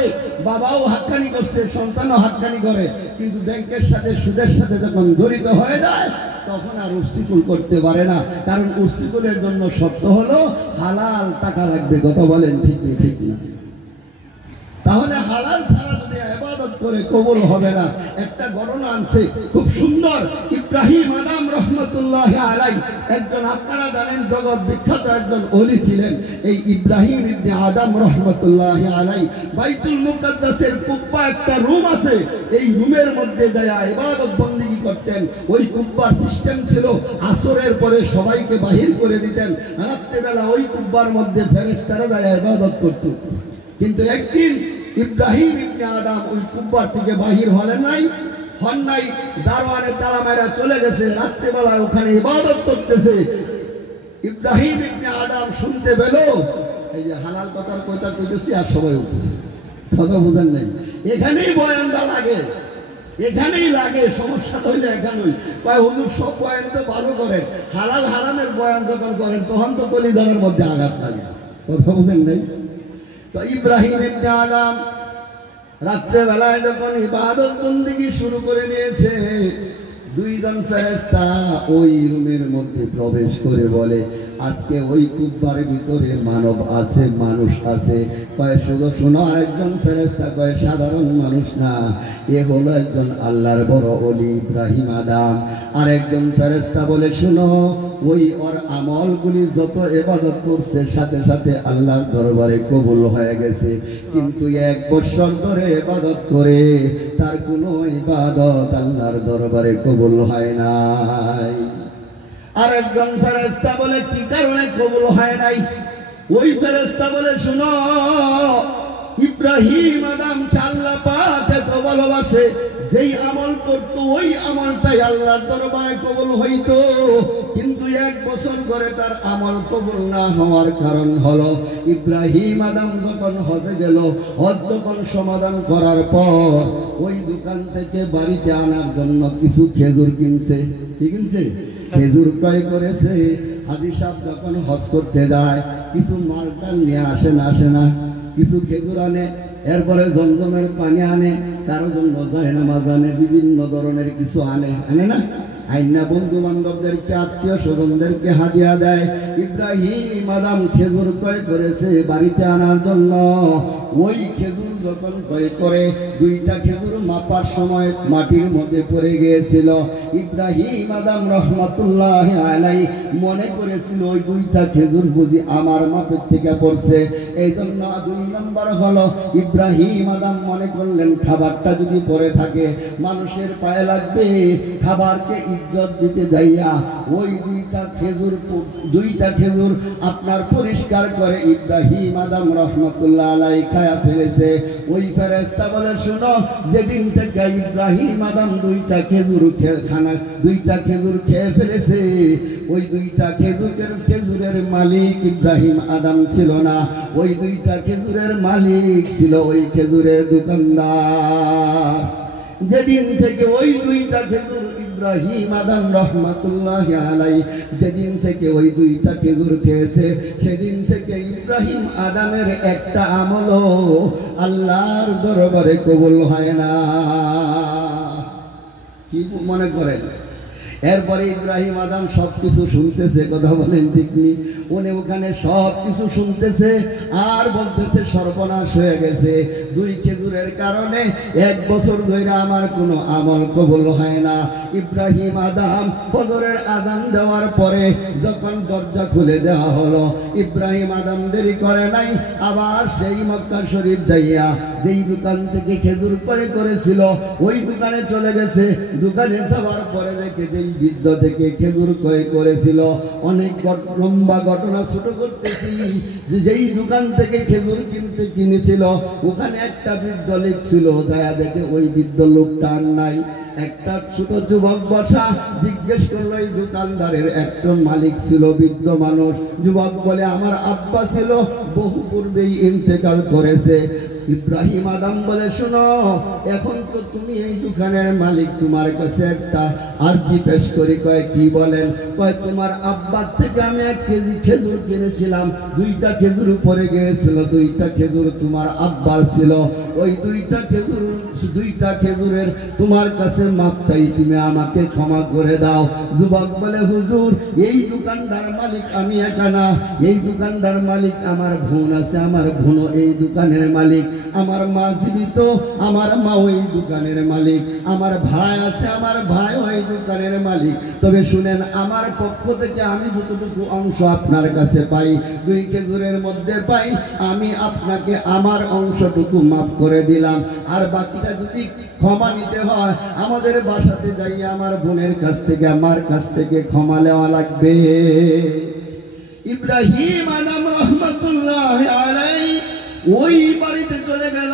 বাবাও হাক্কানি করছে, সন্তানও হাক্কানি করে, কিন্তু ব্যাংকের সাথে, সুদের সাথে যখন জড়িত হয়ে যায়, তখন আর উর্সিকুল করতে পারে না। কারণ উর্সিকুলের জন্য শর্ত হলো হালাল টাকা লাগবে। কথা বলেন ঠিক না? ঠিক না? তাহলে হালাল ছাড়া যদি ইবাদত করে কবুল হবে না। একটা ঘটনা আনছে খুব সুন্দর। ইব্রাহিম আদম রহমতুল্লাহ আলাইহি একজন, আপনারা জানেন জগৎ বিখ্যাত একজন ওলি ছিলেন। এই ইব্রাহিম ইবনে আদম রহমতুল্লাহ আলাইহি বাইতুল মুকাদ্দাসের কুব্বা একটা রুম আছে, এই রুমের মধ্যে যায় ইবাদত বন্দেগী করতেন। ওই কুব্বার সিস্টেম ছিল আসরের পরে সবাইকে বাহির করে দিতেন, রাত্রেবেলা ওই কুব্বার মধ্যে ফেরেশতারা যায় ইবাদত করত। কিন্তু একদিন ইব্রাহিম ইবনে আদম ওই কুব্বার থেকে বাহির হলেন নাই, হন নাই, দারওয়ানে তালা মেরা চলে গেছে, রাত্রেবেলায় ওখানে ইবাদত করতেছে। ইব্রাহিম ইবনে আদম শুনতে পেল, এই যে হালাল কথার কথা কইতেছি আর সবাই উঠতেছে, কথা বুঝেন নাই, এখানেই বয়ানটা লাগে, এখানেই লাগে, সমস্যা হইলে এখানেই কয় হুজুর সব বয়ান তো ভালো করেন, হালাল হারামের বয়ান যখন করেন তখন তো কলিজার মধ্যে আঘাত লাগে, কথা বুঝেন নাই। তো ইব্রাহিম ইবনে আদম রাত্রেবেলায় যখন ইবাদত বন্দেগী শুরু করে দিয়েছে, দুইজন ফেরেশতা ওই রুমের মধ্যে প্রবেশ করে বলে, আজকে ওই কুব্বার ভিতরে মানব আছে, মানুষ আছে। কয় শুধু শোনো, আরেকজন ফেরেশতা কয় সাধারণ মানুষ না, এ হলো একজন আল্লাহর বড় ওলি ইব্রাহিম আদম। আরেকজন ফেরেশতা বলে, শুনো, ওই ওর আমলগুলি যত ইবাদত করছে সাথে সাথে আল্লাহর দরবারে কবুল হয়ে গেছে, কিন্তু 1 বছর ধরে ইবাদত করে তার কোনো ইবাদত আল্লাহর দরবারে কবুল হয় নাই। আরেকজন ফেরেশতা বলে, কি কারণে কবুল হয় নাই? ওই ফেরেশতা বলে, শুনো, ইব্রাহিম আদমকে আল্লাহ পাক এত ভালোবাসে, যেই আমল করতো ওই আমলটাই আল্লাহর দরবারে কবুল হইতো, কিন্তু 1 বছর ধরে তার আমল কবুল না হওয়ার কারণ হলো, ইব্রাহিম আদম যখন হজে গেল, হজ যখন সমাধান করার পর ওই দোকান থেকে বাড়িতে আনার জন্য কিছু খেজুর কিনছে, কি কিনছে? খেজুর ক্রয় করেছে। হাজী সাহেব যখন হজ করতে যায় কিছু মালটাল নিয়ে আসে না, কিছু খেজুর আনে, এরপরে জমজমের পানি আনে, কারো জন্য জায়নামাজ আনে, বিভিন্ন ধরনের কিছু আনে না, আইনা বন্ধু বান্ধবদেরকে, আত্মীয় স্বজনদেরকে হাদিয়া দেয়। ইব্রাহিম আদম খেজুর ক্রয় করেছে বাড়িতে আনার জন্য। ওই খেজুর যখন ক্রয় করে 2টা খেজুর মাপার সময় মাটির মধ্যে পড়ে গিয়েছিল। ইব্রাহিম আদম রহমাতুল্লাহ আলাইহি মনে করেছিল ওই 2টা খেজুর বুঝি আমার মাপের থেকে পড়ছে, এই জন্য 2 নম্বর হলো ইব্রাহিম আদম মনে করলেন খাবারটা যদি পড়ে থাকে মানুষের পায়ে লাগবে, খাবারকে ইজ্জত দিতে যাইয়া ওই 2টা খেজুর আপনার পরিষ্কার করে ইব্রাহিম আদম রহমাতুল্লাহ আলাইহি খায়া ফেলেছে। ওই ফেরেশতা বলে, শুনো, যেদিন থেকে ইব্রাহিম আদম 2টা খেজুর খেয়ে ফেলেছে, ওই 2টা খেজুরের মালিক ইব্রাহিম আদম ছিল না, ওই 2টা খেজুরের মালিক ছিল ওই খেজুরের দোকানদার। যেদিন থেকে ওই 2টা খেজুর ইব্রাহিম আদম রহমাতুল্লাহি আলাইহি যেদিন থেকে ওই 2টা খেজুর খেয়েছে, সেদিন থেকে ইব্রাহিম আদমের একটা আমলও আল্লাহর দরবারে কবুল হয় না। কি মনে করেন? এরপরে ইব্রাহিম আদম সবকিছু শুনতেছে, কথা বলেন ঠিক নি? উনি ওখানে সবকিছু শুনতেছে আর বলতেছে সর্বনাশ হয়ে গেছে, 2 খেজুরের কারণে 1 বছর ধরে আমার কোনো আমল কবুল হয় না। ইব্রাহিম আদম ফজরের আযান দেওয়ার পরে যখন দরজা খুলে দেওয়া হলো, ইব্রাহিম আদম দেরি করে নাই, আবার সেই মক্কা শরীফ যাইয়া যেই দোকান থেকে খেজুর ক্রয় করেছিল ওই দোকানে চলে গেছে। দোকানে যাওয়ার পরে দেখে যেই বৃদ্ধ থেকে খেজুর ক্রয় করেছিল, অনেক লম্বা ঘটনা ছোট করতেছি, যেই দোকান থেকে খেজুর কিনেছিল ওখানে একটা বৃদ্ধ লোক ছিল, দয়া দেখে ওই বৃদ্ধ লোকটা আর নাই। একটা ছোট যুবক বসা, জিজ্ঞেস করলো এই দোকানদারের একজন মালিক ছিল বৃদ্ধ মানুষ। যুবক বলে, আমার আব্বা ছিল, বহু পূর্বেই ইন্তেকাল করেছে। ইব্রাহিম আদম বলে, শোনো, এখন তো তুমি এই দোকানের মালিক, তোমার কাছে একটা আরজি পেশ করি। কয়, কি বলেন? কয়, তোমার আব্বার থেকে আমি 1 কেজি খেজুর কিনেছিলাম, 2টা খেজুর পরে গিয়েছিল, 2টা খেজুর তোমার আব্বার ছিল, ওই 2টা খেজুরের তোমার কাছে মাপ চাই, তুমি আমাকে ক্ষমা করে দাও। যুবক বলে, হুজুর, এই দোকানদার মালিক আমি একা না, এই দোকানদার মালিক আমার বোন আছে, আমার বোনও এই দোকানের মালিক, আমার মা জীবিত, আমার মা ওই দোকানের মালিক, আমার ভাই আছে, আমার ভাই ওই দোকানের মালিক। তবে শুনেন, আমার পক্ষ থেকে আমি যতটুকু অংশ আপনার কাছে পাই, 2 খেজুরের মধ্যে পাই, আমি আপনাকে আমার অংশটুকু মাফ করে দিলাম, আর বাকিটা যদি ক্ষমা নিতে হয় আমাদের বাসাতে যাই, আমার বোনের কাছ থেকে, আমার কাছ থেকে ক্ষমা নেওয়া লাগবে। ইব্রাহিম আদম রহমাতুল্লাহ আলাইহি ওই বাড়িতে চলে গেল।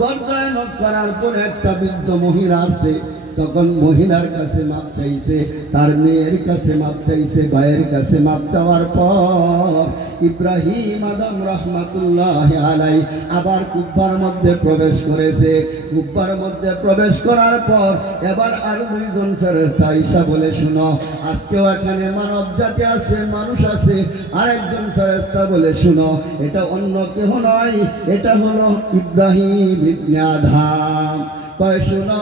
দরজায় নক করার পরে একটা বৃদ্ধ মহিলা আসছে। তখন মহিলার কাছে মাপ চাইছে, তার মেয়ের কাছে মাপ চাইছে, ভাইয়ের কাছে মাপ চাওয়ার পর ইব্রাহিম আদম রহমাতুল্লাহ আলাই আবার কুব্বার মধ্যে প্রবেশ করেছে। কুব্বার মধ্যে প্রবেশ করার পর এবার আর দুইজন ফেরেশতা আয়েশা বলে, শুনো, আজকেও এখানে মানব জাতি আছে, মানুষ আছে। আরেকজন ফেরেশতা বলে, শুনো, এটা অন্য কেহ নয়, এটা হলো ইব্রাহিম ইবনে আদম। শোনো,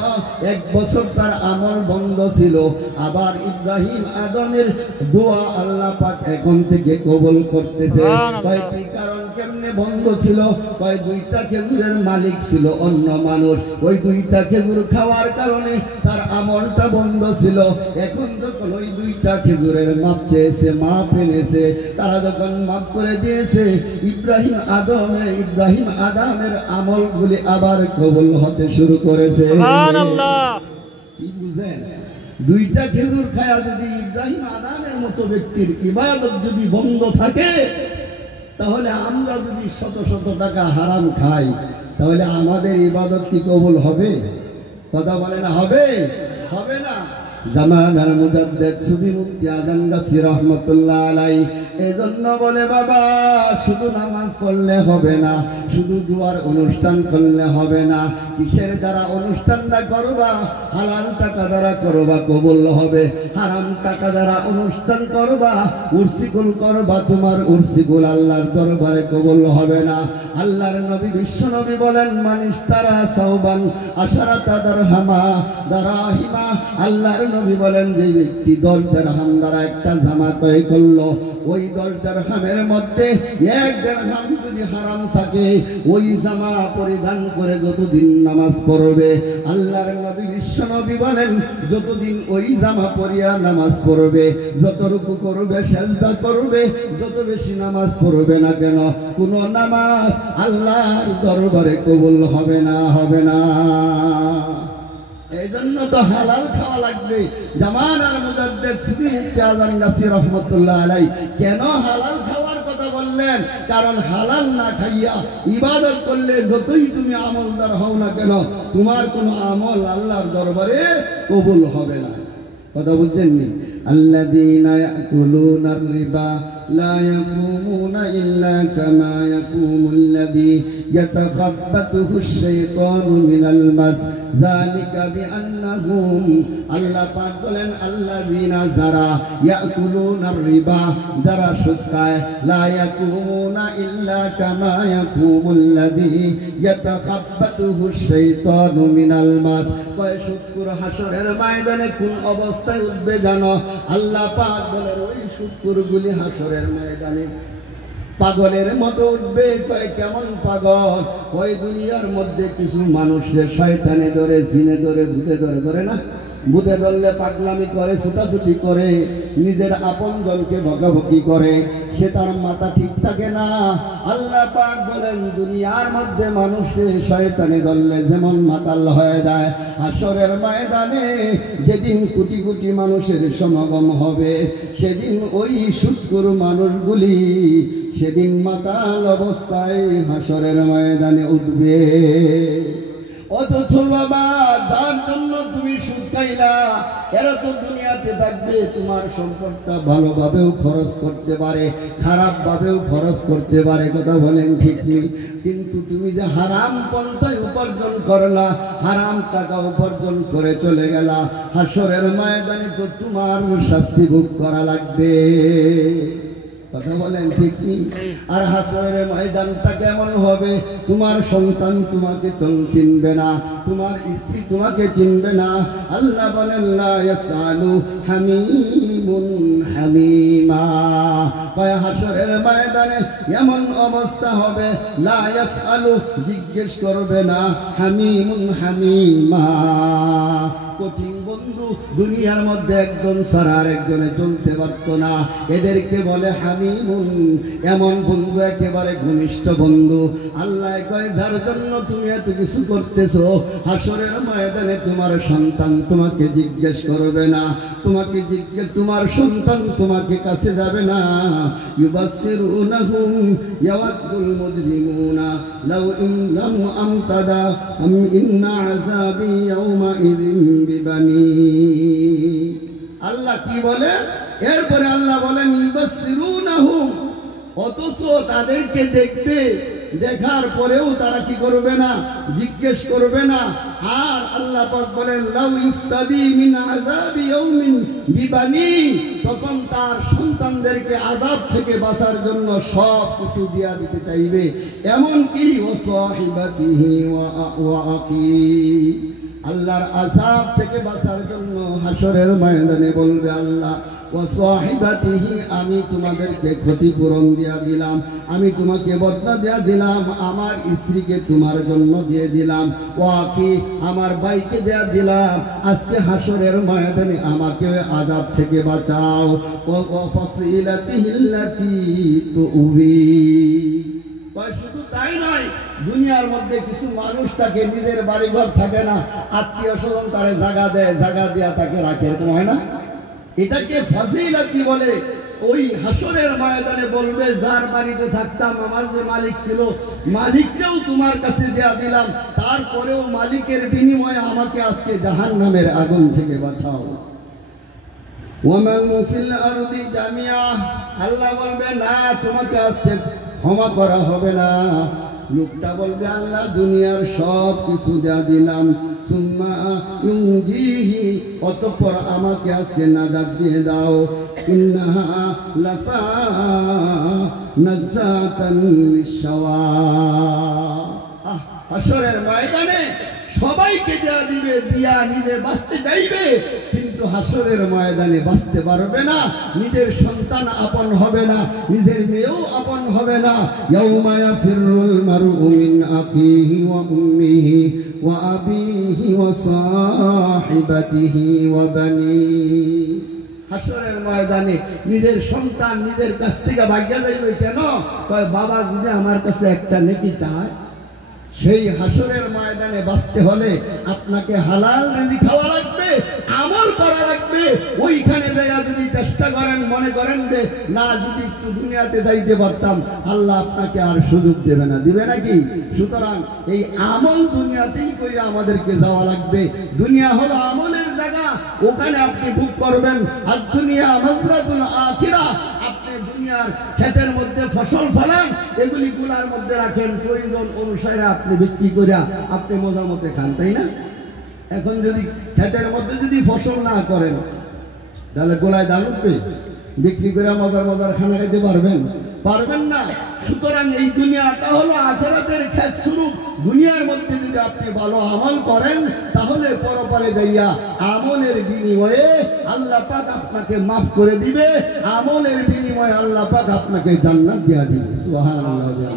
1 বছর তার আমল বন্ধ ছিল, আবার ইব্রাহিম আদমের দোয়া আল্লাহ পাক এখন থেকে কবুল করতেছে। কি কারণ, কেমনে বন্ধ ছিল? 2টা খেজুরের মালিক ছিল অন্য মানুষ, ওই 2টা খেজুর খাওয়ার কারণে তার আমলটা বন্ধ ছিল। এখন যখন ওই 2টা খেজুরের মাপ চেয়েছে, মাপ এনেছে, তারা যখন মাপ করে দিয়েছে, ইব্রাহিম আদমের আমলগুলি আবার কবুল হতে শুরু করেছে। কি বুঝেন? 2টা খেজুর খায়া যদি ইব্রাহিম আদমের মতো ব্যক্তির ইবাদত যদি বন্ধ থাকে, তাহলে আমরা যদি শত শত টাকা হারাম খাই, তাহলে আমাদের ইবাদত কি কবুল হবে? কথা বলে না, হবে? হবে না। জামানার মুজাদ্দিদ সুফি মুফতি আজম গাছি রহমাতুল্লাহ আলাইহি এজন্য বলে, বাবা, শুধু নামাজ পড়লে হবে না, শুধু দুয়ার অনুষ্ঠান করলে হবে না। কিসের দ্বারা অনুষ্ঠানটা করবা? হালাল টাকা দ্বারা করবা, কবুল হবে। হারাম টাকা দ্বারা অনুষ্ঠান করবা, উর্সিকুল করবা, তোমার উর্সিকুল আল্লাহর দরবারে কবুল হবে না। আল্লাহর নবী, বিশ্ব নবী বলেন, মানিস তারা সাওবান আশারাতা দারহিমা। আল্লাহর নবী বলেন, যে ব্যক্তি 10 দিরহাম দ্বারা একটা জামা ক্রয় করলো, ওই 10 দিরহামের মধ্যে 1 দিরহাম যদি হারাম থাকে, ওই জামা পরিধান করে যতদিন নামাজ পড়বে, আল্লাহর নবী বিশ্ব নবী বলেন, যতদিন ওই জামা পরিয়া নামাজ পড়বে, যত রুকু করবে, সেজদা করবে, যত বেশি নামাজ পড়বে না কেন, কোন নামাজ আল্লাহর দরবারে কবুল হবে না, হবে না। এই জন্য তো হালাল খাওয়া লাগবে। জামানার মুজাদ্দিদ সুফি মুফতি আজম গাছি রহমাতুল্লাহ আলাইহি কেন হালাল খাওয়ার কথা বললেন? কারণ হালাল না খাইয়া ইবাদত করলে যতই তুমি আমলদার হও না কেন, তোমার কোনো আমল আল্লাহর দরবারে কবুল হবে না। কথা বুঝছেননি? আল্লাযীনা ইয়াকুলুনার রিবা লা ইয়াকুমুনা ইল্লা কামা ইয়াকুমুল্লাযী ইয়াতাখাব্বাতুহু আশ-শাইতানু মিনাল মাস যালিকা বিআন্নাহুম, আল্লাহ পাক বলেন, আল্লাযীনা যারা ইয়াকুলুনার রিবা, যারা সুদ খায়, লা ইয়াকুমুনা ইল্লা কামা ইয়াকুমুল্লাযী ইয়াতাখাব্বাতুহু আশ-শাইতানু মিনাল মাস। কয় সুদখোর হাসরের ময়দানে কোন অবস্থায় উঠবে জানো? আল্লাহ পাক বলেন, ওই সুদখোরগুলি হাসরের ময়দানে পাগলের মতো উঠবে। কয় কেমন পাগল? ওই দুনিয়ার মধ্যে কিছু মানুষের শয়তানে ধরে, জিনে ধরে, ভূতে ধরে, ধরে না? ভূতে ধরলে পাগলামি করে, ছুটাছুটি করে, নিজের আপন জনকে বকাবকি করে, সে তার মাথা ঠিক থাকে না। আল্লাহ পাক বলেন, দুনিয়ার মধ্যে মানুষের শয়তানে ধরলে যেমন মাতাল হয়ে যায়, হাসরের ময়দানে যেদিন কোটি কোটি মানুষের সমাগম হবে, সেদিন ওই সুদখোর মানুষগুলি সেদিন মাতাল অবস্থায় হাসরের ময়দানে উঠবে। অথচ বাবা, যার জন্য তুমি সুদ খাইলা, এরা তো দুনিয়াতে থাকবে, তোমার সম্পদটা ভালোভাবেও খরচ করতে পারে, খারাপ ভাবেও খরচ করতে পারে। কথা বলেন ঠিক নেই? কিন্তু তুমি যে হারাম পন্থায় উপার্জন করলা, হারাম টাকা উপার্জন করে চলে গেলা, হাসরের ময়দানে তো তোমার শাস্তি ভোগ করা লাগবে। কথা বলেন ঠিক নেই? আর হাসরের ময়দানটা কেমন হবে? তোমার সন্তান তোমাকে চিনবে না, তোমার স্ত্রী তোমাকে চিনবে না। আল্লাহ বলেন, লা ইয়াসালু হামিমুন হামিমা। কয় হাসরের ময়দানে এমন অবস্থা হবে, লা ইয়াসালু, জিজ্ঞেস করবে না, হামিমুন হামিমা। কঠিন বন্ধু দুনিয়ার মধ্যে একজন ছাড়া আর একজনে চলতে পারত না, এদেরকে বলে হামিমুন। এমন বন্ধু একেবারে ঘনিষ্ঠ বন্ধু। আল্লাহ কয়, যার জন্য তুমি এত কিছু করতেছো, হাসরের ময়দানে তোমার সন্তান তোমাকে জিজ্ঞেস করবে না, তোমার তোমাকে জিজ্ঞেস, তোমার সন্তান তোমাকে কাছে যাবে না। ইউবাসসিরুনাহুম ইয়াওয়াদুল মুজরিমুনা লাউ ইন লাম আমতাদা আম ইন্না আযাবি ইয়াওমা ইযিন বিবানি। আল্লাহ কি বলে? এরপরে আল্লাহ বলেন ইউবাসসিরুনাহুম, অথচ তাদেরকে দেখবে, দেখার পরেও তারা কি করবে না? জিজ্ঞেস করবে না। আর আল্লাহ পাক বলেন লাউ ইফতাদি মিন আযাবি ইয়াউমিন বিবানি, তখন তার সন্তানদেরকে আযাব থেকে বাঁচার জন্য সব কিছু দিয়া দিতে চাইবে, এমনকি ওয়া সাহিবাতিহি ওয়া আখি, আল্লাহর আযাব থেকে বাঁচার জন্য হাসরের ময়দানে বলবে আল্লাহ ওয়া সাহিবাতিহি, আমি তোমাদেরকে ক্ষতিপূরণ দিয়া দিলাম, আমি তোমাকে বদলা দিয়া দিলাম, আমার স্ত্রীকে তোমার জন্য দিয়ে দিলাম, ওয়া আখি, আমার ভাইকে দেয়া দিলাম, আজকে হাসরের ময়দানে আমাকে আযাব থেকে বাঁচাও। ওয়া ফাসিলাতিহিল্লাতী তুউবি। শুধু তাই নয়, দুনিয়ার মধ্যে কিছু মানুষ থাকে, নিজের বাড়িঘর থাকে না, আত্মীয় স্বজন তারে জায়গা দেয়, জায়গা দিয়া তাকে রাখে, এরকম হয় না? এটাকে ফাজিলাতি বলে। ওই হাসরের ময়দানে বলবে যার বাড়িতে থাকতাম, আমার যে মালিক ছিল, মালিককেও তোমার কাছে দেয়া দিলাম, তারপরেও মালিকের বিনিময়ে আমাকে আজকে জাহান্নামের আগুন থেকে বাঁচাও। ওয়ামান ফিল আরদি জামিয়া, আল্লাহ বলবে না, তোমাকে আজকে ক্ষমা করা হবে না। লোকটা বলবে আল্লাহ দুনিয়ার সব কিছু যা দিলাম, সুম্মা ইউনজিহি, অতঃপর আমাকে আজকে নাজাত দিয়ে দাও। ইন্নাহা লাফা নাযাতান লিশওয়া। হাসরের ময়দানে সবাইকে দেয়া দিবে, দিয়া নিজে বাঁচতে চাইবে, কিন্তু হাসরের ময়দানে বাঁচতে পারবে না, নিজের সন্তান আপন হবে না, নিজের মেয়েও আপন হবে না। ইয়াউমা ইয়াফিরুল মারউ মিন আখিহি ওয়া উম্মিহি ওয়া আবিহি ওয়া সাহিবাতিহি ওয়া বানিহি। হাসরের ময়দানে নিজের সন্তান নিজের কাছ থেকে ভাগ্য যাইবে। কেন? কয় বাবা যদি আমার কাছে একটা নেকি চায়। সেই হাসরের ময়দানে বাঁচতে হলে আপনাকে হালাল রিজিক খাওয়া লাগবে, আমল করা লাগবে। ওইখানে যাইয়া যদি চেষ্টা করেন, মনে করেন যে না, যদি একটু দুনিয়াতে যাইতে পারতাম, আল্লাহ আপনাকে আর সুযোগ দেবে না, দিবে নাকি? সুতরাং এই আমল দুনিয়াতেই করে আমাদেরকে যাওয়া লাগবে। দুনিয়া হলো আমলের জায়গা, ওখানে আপনি ভোগ করবেন। আর দুনিয়া মাজরাতুল আখিরা, আপনি দুনিয়ার ক্ষেতের মধ্যে ফসল ফলান, এগুলি গুলার মধ্যে রাখেন, প্রয়োজন অনুসারে আপনি বিক্রি করে আপনি মজা মতে খান, তাই না? এখন যদি ক্ষেতের মধ্যে যদি ফসল না করেন, তাহলে গোলায় দাম উঠবে? বিক্রি করে মজার মজার খানা খাইতে পারবেন? পারবেন না। সুতরাং এই দুনিয়াটা হলো আখিরাতের ক্ষেত স্বরূপ। দুনিয়ার মধ্যে যদি আপনি ভালো আমল করেন, তাহলে পরপারে যাইয়া আমলের বিনিময়ে আল্লাহ পাক আপনাকে মাফ করে দিবে, আমলের বিনিময়ে আল্লাহ পাক আপনাকে জান্নাত দিয়া দিবে। সুবহানাল্লাহ।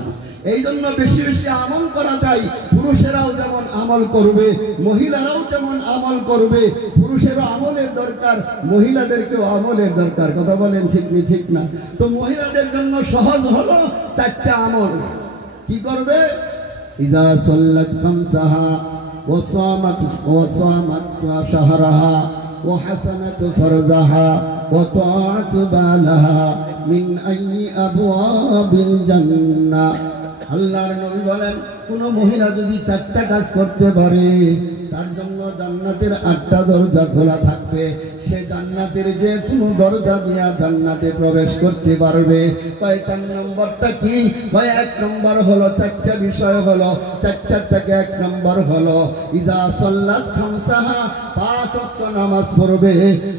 এই জন্য বেশি বেশি আমল করা যায়। পুরুষেরাও যেমন আমল করবে, মহিলারাও যেমন আমল করবে। পুরুষেরও আমলের দরকার, মহিলাদেরকেও আমলের দরকার। কথা বলেন ঠিক নি ঠিক না? তো মহিলাদের জন্য সহজ হলো 4টা আমল। কি করবে? ইযা সাল্লাত খামসাহা ওয়া সামাত শাহরাহা ওয়া হাসানাত ফারজাহা ওয়া তাআত বালাহা মিন আইয়ি আবওয়াবিল জান্নাহ। আল্লাহর নবী বলেন, কোন মহিলা যদি 4টা কাজ করতে পারে, তার জন্য জান্নাতের 8টা দরজা খোলা থাকবে। সে জান্নাতের যে কোনো দরজা দিয়া জান্নাতে প্রবেশ করতে পারবে। 4 নম্বরটা কি? 1 নম্বর হলো 4টা বিষয় হলো, 4টার থেকে 1 নম্বর হলো ইজা সাল্লাত খামসাহা, 5 ওয়াক্ত নামাজ পড়বে।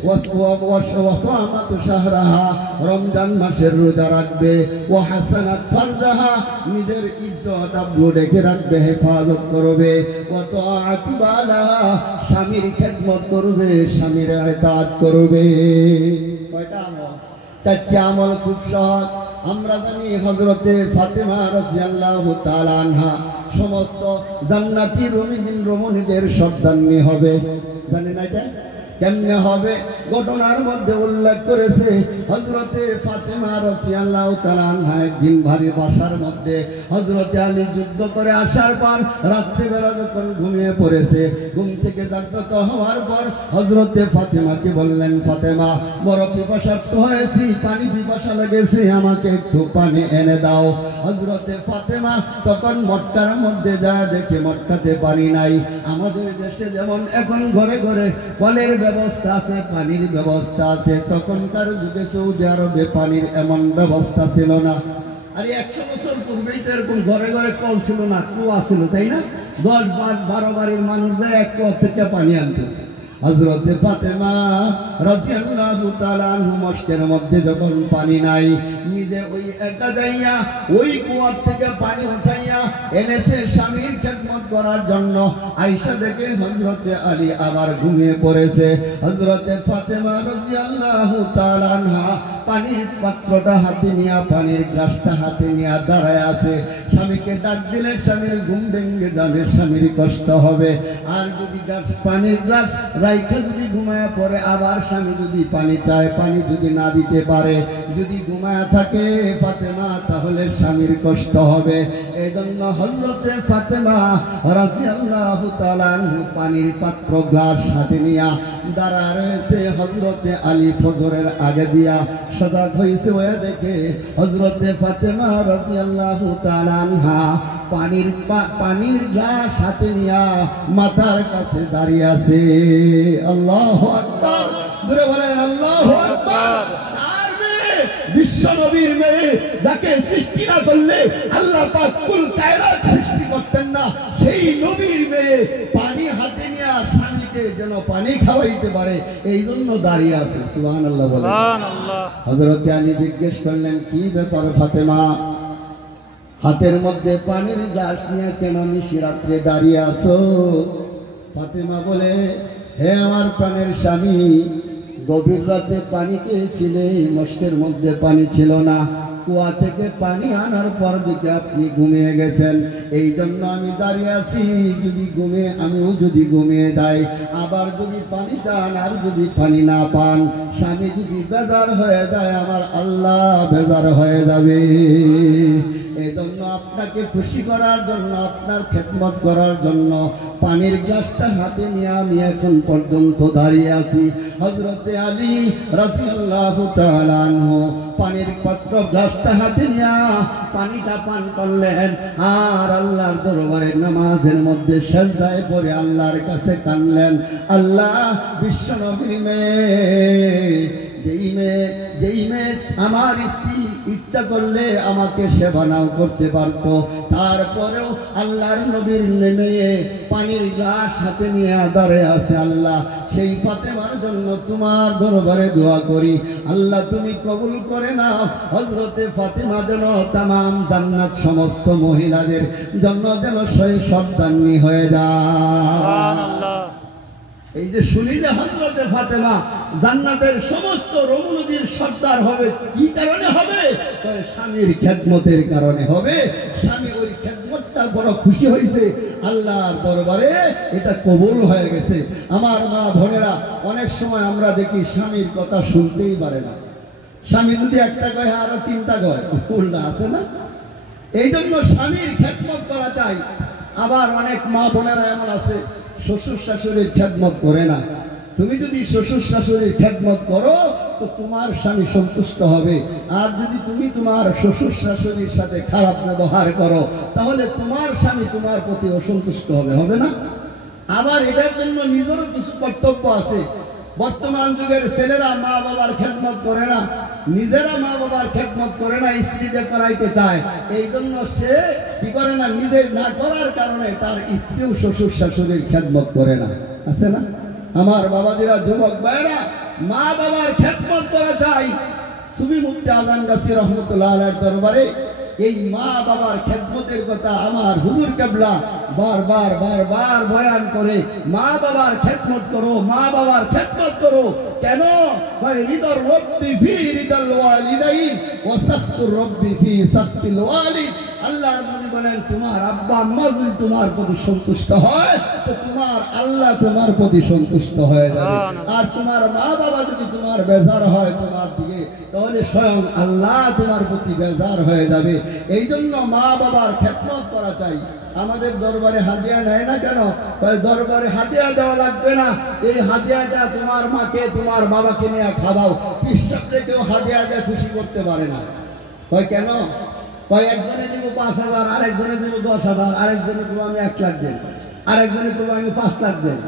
ওয়া সামাত শাহরাহা, রমজান মাসের রোজা রাখবে। ওয়া হাসানাত ফারজাহা, নিজের ইজ্জত আব্রু রেখে রাখবে, হেফাজত করবে। ওয়া তাআত বালাহা, স্বামীর খেদমত করবে, স্বামীর ইতাআত করবে। কয়টা আমল? 4টা আমল খুব সহজ। আমরা জানি হযরতে ফাতেমা রাদিয়াল্লাহু তাআলা আনহা সমস্ত জান্নাতি রমণীদের সর্দারনী হবে। জানেন এটা? কেমনে হবে? ঘটনার মধ্যে উল্লেখ করেছে হযরতে ফাতেমা রাদিয়াল্লাহু তাআলা আনহা একদিন ভারী বাসার মধ্যে হযরতে আলী যুদ্ধ করে আসার পর রাত্রিবেলা যখন ঘুমিয়ে পড়েছে, ঘুম থেকে জাগ্রত হওয়ার পর হযরতে ফাতেমাকে বললেন, ফাতেমা বড় পিপাসার্ত হয়েছি, পানি পিপাসা লেগেছে, আমাকে একটু পানি এনে দাও। হযরতে ফাতেমা তখন মটকার মধ্যে যায়, দেখে মটকাতে পানি নাই। আমাদের দেশে যেমন এখন ঘরে ঘরে কলের ব্যবস্থা আছে, পানির ব্যবস্থা আছে, তখনকার যুগে সৌদি আরবে পানির এমন ব্যবস্থা ছিল না। আর 100 বছর পূর্বেই তো এরকম ঘরে ঘরে কল ছিল না, কুয়া ছিল, তাই না? 10-12 বাড়ির মানুষ যায় এক কুয়া থেকে পানি আনতো। হযরতে ফাতেমা রাদিয়াল্লাহু তাআলা আনহা মস্কের মধ্যে যখন পানি নাই, নিজে ওই একা যাইয়া ওই কুয়া থেকে পানি উঠাইয়া এনেছে স্বামীর খেদমত করার জন্য। আয়েশা দেখে হযরতে আলী আবার ঘুমিয়ে পড়েছে। হযরতে ফাতেমা রাদিয়াল্লাহু তাআলা আনহা পানির পাত্রটা হাতে নিয়ে, পানির গ্লাসটা হাতে নিয়ে দাঁড়ায় আছে। স্বামীকে ডাক দিলে স্বামীর ঘুম ভেঙে যাবে, স্বামীর কষ্ট হবে। আর যদি পানির গ্লাস রাইখে যদি ঘুমায়া পড়ে, আবার স্বামী যদি পানি চায়, পানি যদি না দিতে পারে, যদি ঘুমায়া থাকে ফাতেমা, তাহলে স্বামীর কষ্ট হবে। এই জন্য হযরতে ফাতেমা রাদিয়াল্লাহু তাআলা পানির পাত্র গ্লাস হাতে নিয়ে দাঁড়া রয়েছে। হযরতে আলী ফজরের আগে দিয়া সজাগ হয়েছে, ওয়া দেখে হযরতে ফাতেমা রাদিয়াল্লাহু তাআলা আনহা পানির গ্লাস হাতে নিয়ে মাথার কাছে দাঁড়িয়ে আছে। আল্লাহু আকবার, জোরে বলেন আল্লাহু আকবার। আর মেয়ে, বিশ্ব নবীর মেয়ে, যাকে সৃষ্টি না করলে আল্লাহ পাক কুল কায়নাত সৃষ্টি করতেন না, সেই নবীর মেয়ে পানি হাতে নিয়ে স্বামীকে যেন পানি খাওয়াইতে পারে, এই জন্য দাঁড়িয়ে আছে। সুবহানাল্লাহ বলেন। হযরত আলী জিজ্ঞেস করলেন, কি ব্যাপার ফাতেমা, হাতের মধ্যে পানির গ্লাস নিয়ে কেন নিশিরাত্রে দাঁড়িয়ে আছো? ফাতেমা বলে, হে আমার প্রাণের স্বামী, গভীর রাতে পানি চেয়েছিলে, মস্কের মধ্যে পানি ছিল না, কুয়া থেকে পানি আনার পর দিকে আপনি ঘুমিয়ে গেছেন, এই জন্য আমি দাঁড়িয়ে আছি। আমিও যদি ঘুমিয়ে যাই, আবার যদি পানি চান আর যদি পানি না পান, স্বামী যদি বেজার হয়ে যায়, আমার আল্লাহ বেজার হয়ে যাবে। এই জন্য আপনাকে খুশি করার জন্য, আপনার খেদমত করার জন্য পানির গ্লাসটা হাতে নিয়ে আমি এখন পর্যন্ত দাঁড়িয়ে আছি। হযরতে আলী রাদিয়াল্লাহু তাআলা আনহু পানির পাত্র গ্লাসটা হাতে নিয়ে পানিটা পান করলেন, আর আল্লাহর দরবারে নামাজের মধ্যে সিজদায় পড়ে আল্লাহর কাছে কাঁদলেন, আল্লাহ, বিশ্ব নবীর মেয়ে, যেই মেয়ে আমার স্ত্রী ইচ্ছা করলে আমাকে সেবা নাও করতে পারতো, তারপরেও আল্লাহর নবীর মেয়ে পানির গ্লাস হাতে নিয়ে দাঁড়িয়ে আছে। আল্লাহ, সেই ফাতেমার জন্য তোমার দরবারে দোয়া করি, আল্লাহ তুমি কবুল করে নাও। হযরতে ফাতেমা যেন তামাম জান্নাত সমস্ত মহিলাদের জন্য যেন সন্তানী হয়ে যায়। এই যে শুনি যে হযরতে ফাতেমা জান্নাতের সমস্ত রমণীদের সর্দার হবে, কি কারণে হবে? স্বামীর খেদমতের কারণে হবে। স্বামী ওই খেদমতটা বড় খুশি হয়েছে, আল্লাহর দরবারে এটা কবুল হয়ে গেছে। আমার মা বোনেরা, অনেক সময় আমরা দেখি স্বামীর কথা শুনতেই পারে না। স্বামী যদি একটা কয় আরো 3টা কয়, উল্টা আছে না? এই জন্য স্বামীর খেদমত করা চাই। আবার অনেক মা বোনেরা এমন আছে, শ্বশুর শাশুড়ির খেদমত করে না। তুমি যদি শ্বশুর শাশুড়ির খেদমত করো তো তোমার স্বামী সন্তুষ্ট হবে, আর যদি তুমি তোমার শ্বশুর শাশুড়ির সাথে খারাপ ব্যবহার করো, তাহলে তোমার স্বামী তোমার প্রতি অসন্তুষ্ট হবে না? আবার এটার জন্য নিজেরও কিছু কর্তব্য আছে। বর্তমান যুগের ছেলেরা মা বাবার খেদমত করে না, নিজেরা মা বাবার খেদমত করে না, স্ত্রীদের করাইতে চায়। এই জন্য সে কি করে না, নিজে না করার কারণে তার স্ত্রীও শ্বশুর শাশুড়ির খেদমত করে না, আছে না? আমার বাবাজিরা, যুবক ভাইরা, মা বাবার খেদমত করা চাই। সুফি মুফতি আজম গাছী রহমতুল্লাহ আলাইহির দরবারে এই মা বাবার খেদমতের কথা আমার হুজুর কেবলা বারবার বয়ান করে, মা বাবার খেদমত করো, মা বাবার খেদমত করো। কেন? রিদার রব্বি ফি রিদাল ওয়ালিদাইন ওয়া সাখতুর রব্বি ফি সাখতিল ওয়ালিদ। আল্লাহর নবী বলেন, তোমার আব্বা আম্মা যদি তোমার প্রতি সন্তুষ্ট হয়, তো তোমার আল্লাহ তোমার প্রতি সন্তুষ্ট হয়ে যাবে। আর তোমার মা বাবা যদি তোমার বেজার হয় তোমার দিকে, তাহলে স্বয়ং আল্লাহ তোমার প্রতি বেজার হয়ে যাবে। এই জন্য মা বাবার খেদমত করা চাই। আমাদের দরবারে হাদিয়া নেয় না কেন? দরবারে হাদিয়া দেওয়া লাগবে না, এই হাদিয়াটা তোমার মাকে তোমার বাবাকে নিয়ে খাওয়াও। খ্রিস্টানকে কেউ হাদিয়া দিয়ে খুশি করতে পারে না। কেন? একজনে দিব 5,000, আরেকজনে দিব 10,000, আরেকজনে দিব আমি 1 লাখ দেন, আরেকজনে দিব আমি 5 লাখ দেন,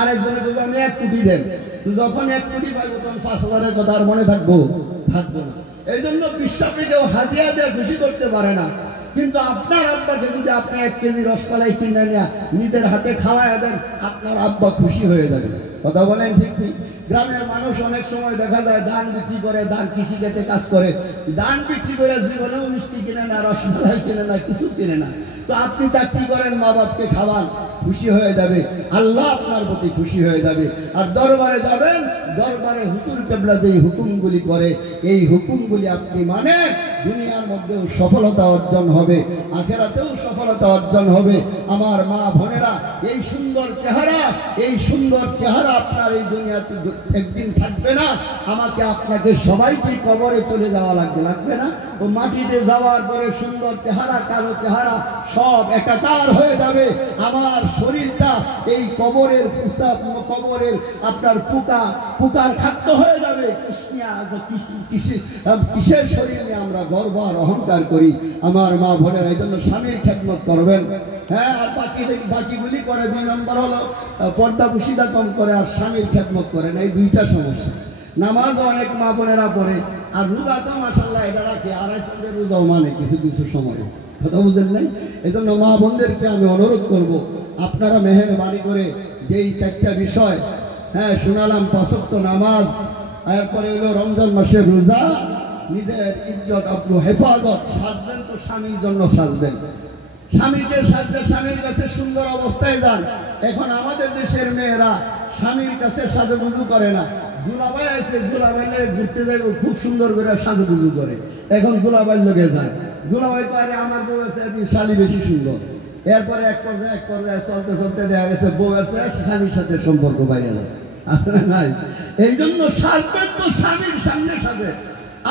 আরেকজনে দিব আমি 1 কোটি দেন। তো যখন 1 কোটি পাইবো তখন 5,000-এর কথা আর মনে থাকবো না। এই জন্য বিশ্বাসে কেউ হাদিয়া দিয়ে খুশি করতে পারে না। কিন্তু আপনার আব্বাকে যদি আপনি 1 কেজি রসমালাই কিনে নিয়ে নিজের হাতে খাওয়ায় দেন, আপনার আব্বা খুশি হয়ে যাবে। কথা বলেন ঠিক ঠিক? গ্রামের মানুষ অনেক সময় দেখা যায় ধান বিক্রি করে, ধান কৃষিক্ষেত্রে কাজ করে, ধান বিক্রি করে জীবনেও মিষ্টি কিনে না, রসমালাই কিনে না, কিছু কিনে না। তো আপনি চাকরি করেন, মা বাপকে খাওয়ান, খুশি হয়ে যাবে, আল্লাহ আপনার প্রতি খুশি হয়ে যাবে। আর দরবারে যাবেন, দরবারে হুজুর কেবলা যে হুকুমগুলি করে, এই হুকুমগুলি আপনি মানে দুনিয়ার মধ্যেও সফলতা অর্জন হবে, আখিরাতেও সফলতা অর্জন হবে। আমার মা বোনেরা, এই সুন্দর চেহারা, এই সুন্দর চেহারা আপনার এই দুনিয়াতে একদিন থাকবে না। আমাকে আপনাকে সবাইকে কবরে চলে যাওয়া লাগবে না? ও মাটিতে যাওয়ার পরে সুন্দর চেহারা, কালো চেহারা সব একাকার হয়ে যাবে। আমার শরীরটা এই কবরের আপনার পোকার খাদ্য হয়ে যাবে। কিসের শরীর নিয়ে আমরা গর্ব আর অহংকার করি? আমার মা বোনেরা, এই জন্য স্বামীর খেদমত করবেন। হ্যাঁ, আর বাকিগুলি করে। 2 নম্বর হলো পর্দা পুশিদা কম করে আর স্বামীর খেদমত করেন। এই 2টা সমস্যা। নামাজ অনেক মা বোনেরা পড়ে, আর রোজা তো মাশাআল্লাহ এটা রাখে, 2.5 সালের রোজাও মানে কিছু সময়ে। কথা বুঝেন নাই? এই জন্য মা বোনদেরকে আমি অনুরোধ করব, আপনারা মেহেরবানি করে যেই 4টা বিষয় শোনালাম, 5 ওয়াক্ত নামাজ, এরপরে হলো রমজান মাসের রোজা, নিজের ইজ্জত আব্রু হেফাজত, সাজবেন তো স্বামীর জন্য সাজবেন, স্বামীকে সাজবে, স্বামীর কাছে সুন্দর অবস্থায় যান। এখন আমাদের দেশের মেয়েরা স্বামীর কাছে সাজুগুজু করে না। দুলাভাই আছে, দুলাভাই লাগে ঘুরতে যাবে, খুব সুন্দর করে সাজুগুজু করে। এখন দুলাভাই লোকে যায়, দুলাভাই তো আরে আমার বউ আছে, শালি বেশি সুন্দর। এরপরে এক পর্যায়ে চলতে চলতে দেখা গেছে বউ আছে, স্বামীর সাথে সম্পর্ক বাইরে যায়, আছে না নাই? এই জন্য সাজবেন তো স্বামীর সামনে সাজে।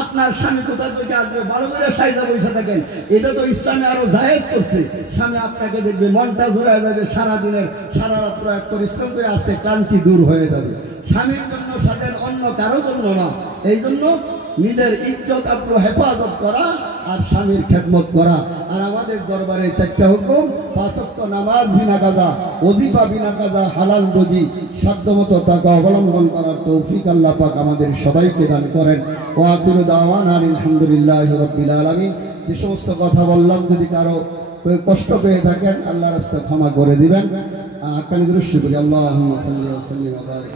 আপনার স্বামী কোথা থেকে আসবে, ভালো করে সাইজা বসে থাকেন, এটা তো ইসলামে আরো জায়েজ করছে। স্বামী আপনাকে দেখবে, মনটা জোড়ায় যাবে, সারা রাত্র এক পরিশ্রম করে আসছে, ক্লান্তি দূর হয়ে যাবে। স্বামীর জন্য সাজেন, অন্য কারো জন্য না। এই জন্য নিজের ইজ্জত আব্রু হেফাজত করা আর স্বামীর খেদমত করা। আর আমাদের দরবারে 4টা হুকুম: 5 ওয়াক্ত নামাজ বিনা কাজা, ওজিফা বিনা কাজা, হালাল রুজি, সাধ্যমতো তাকে অবলম্বন করার তৌফিক আল্লাহ পাক আমাদের সবাইকে দান করেন। ওয়া আখিরু দাওয়ানা আলহামদুলিল্লাহি রাব্বিল আলামিন। যে সমস্ত কথা বললাম, যদি কারো কষ্ট পেয়ে থাকেন, আল্লাহর রাস্তায় ক্ষমা করে দিবেন। আকানি দৃষ্টি করি। আল্লাহুম্মা সাল্লি ওয়া সাল্লিম ওয়া বারিক।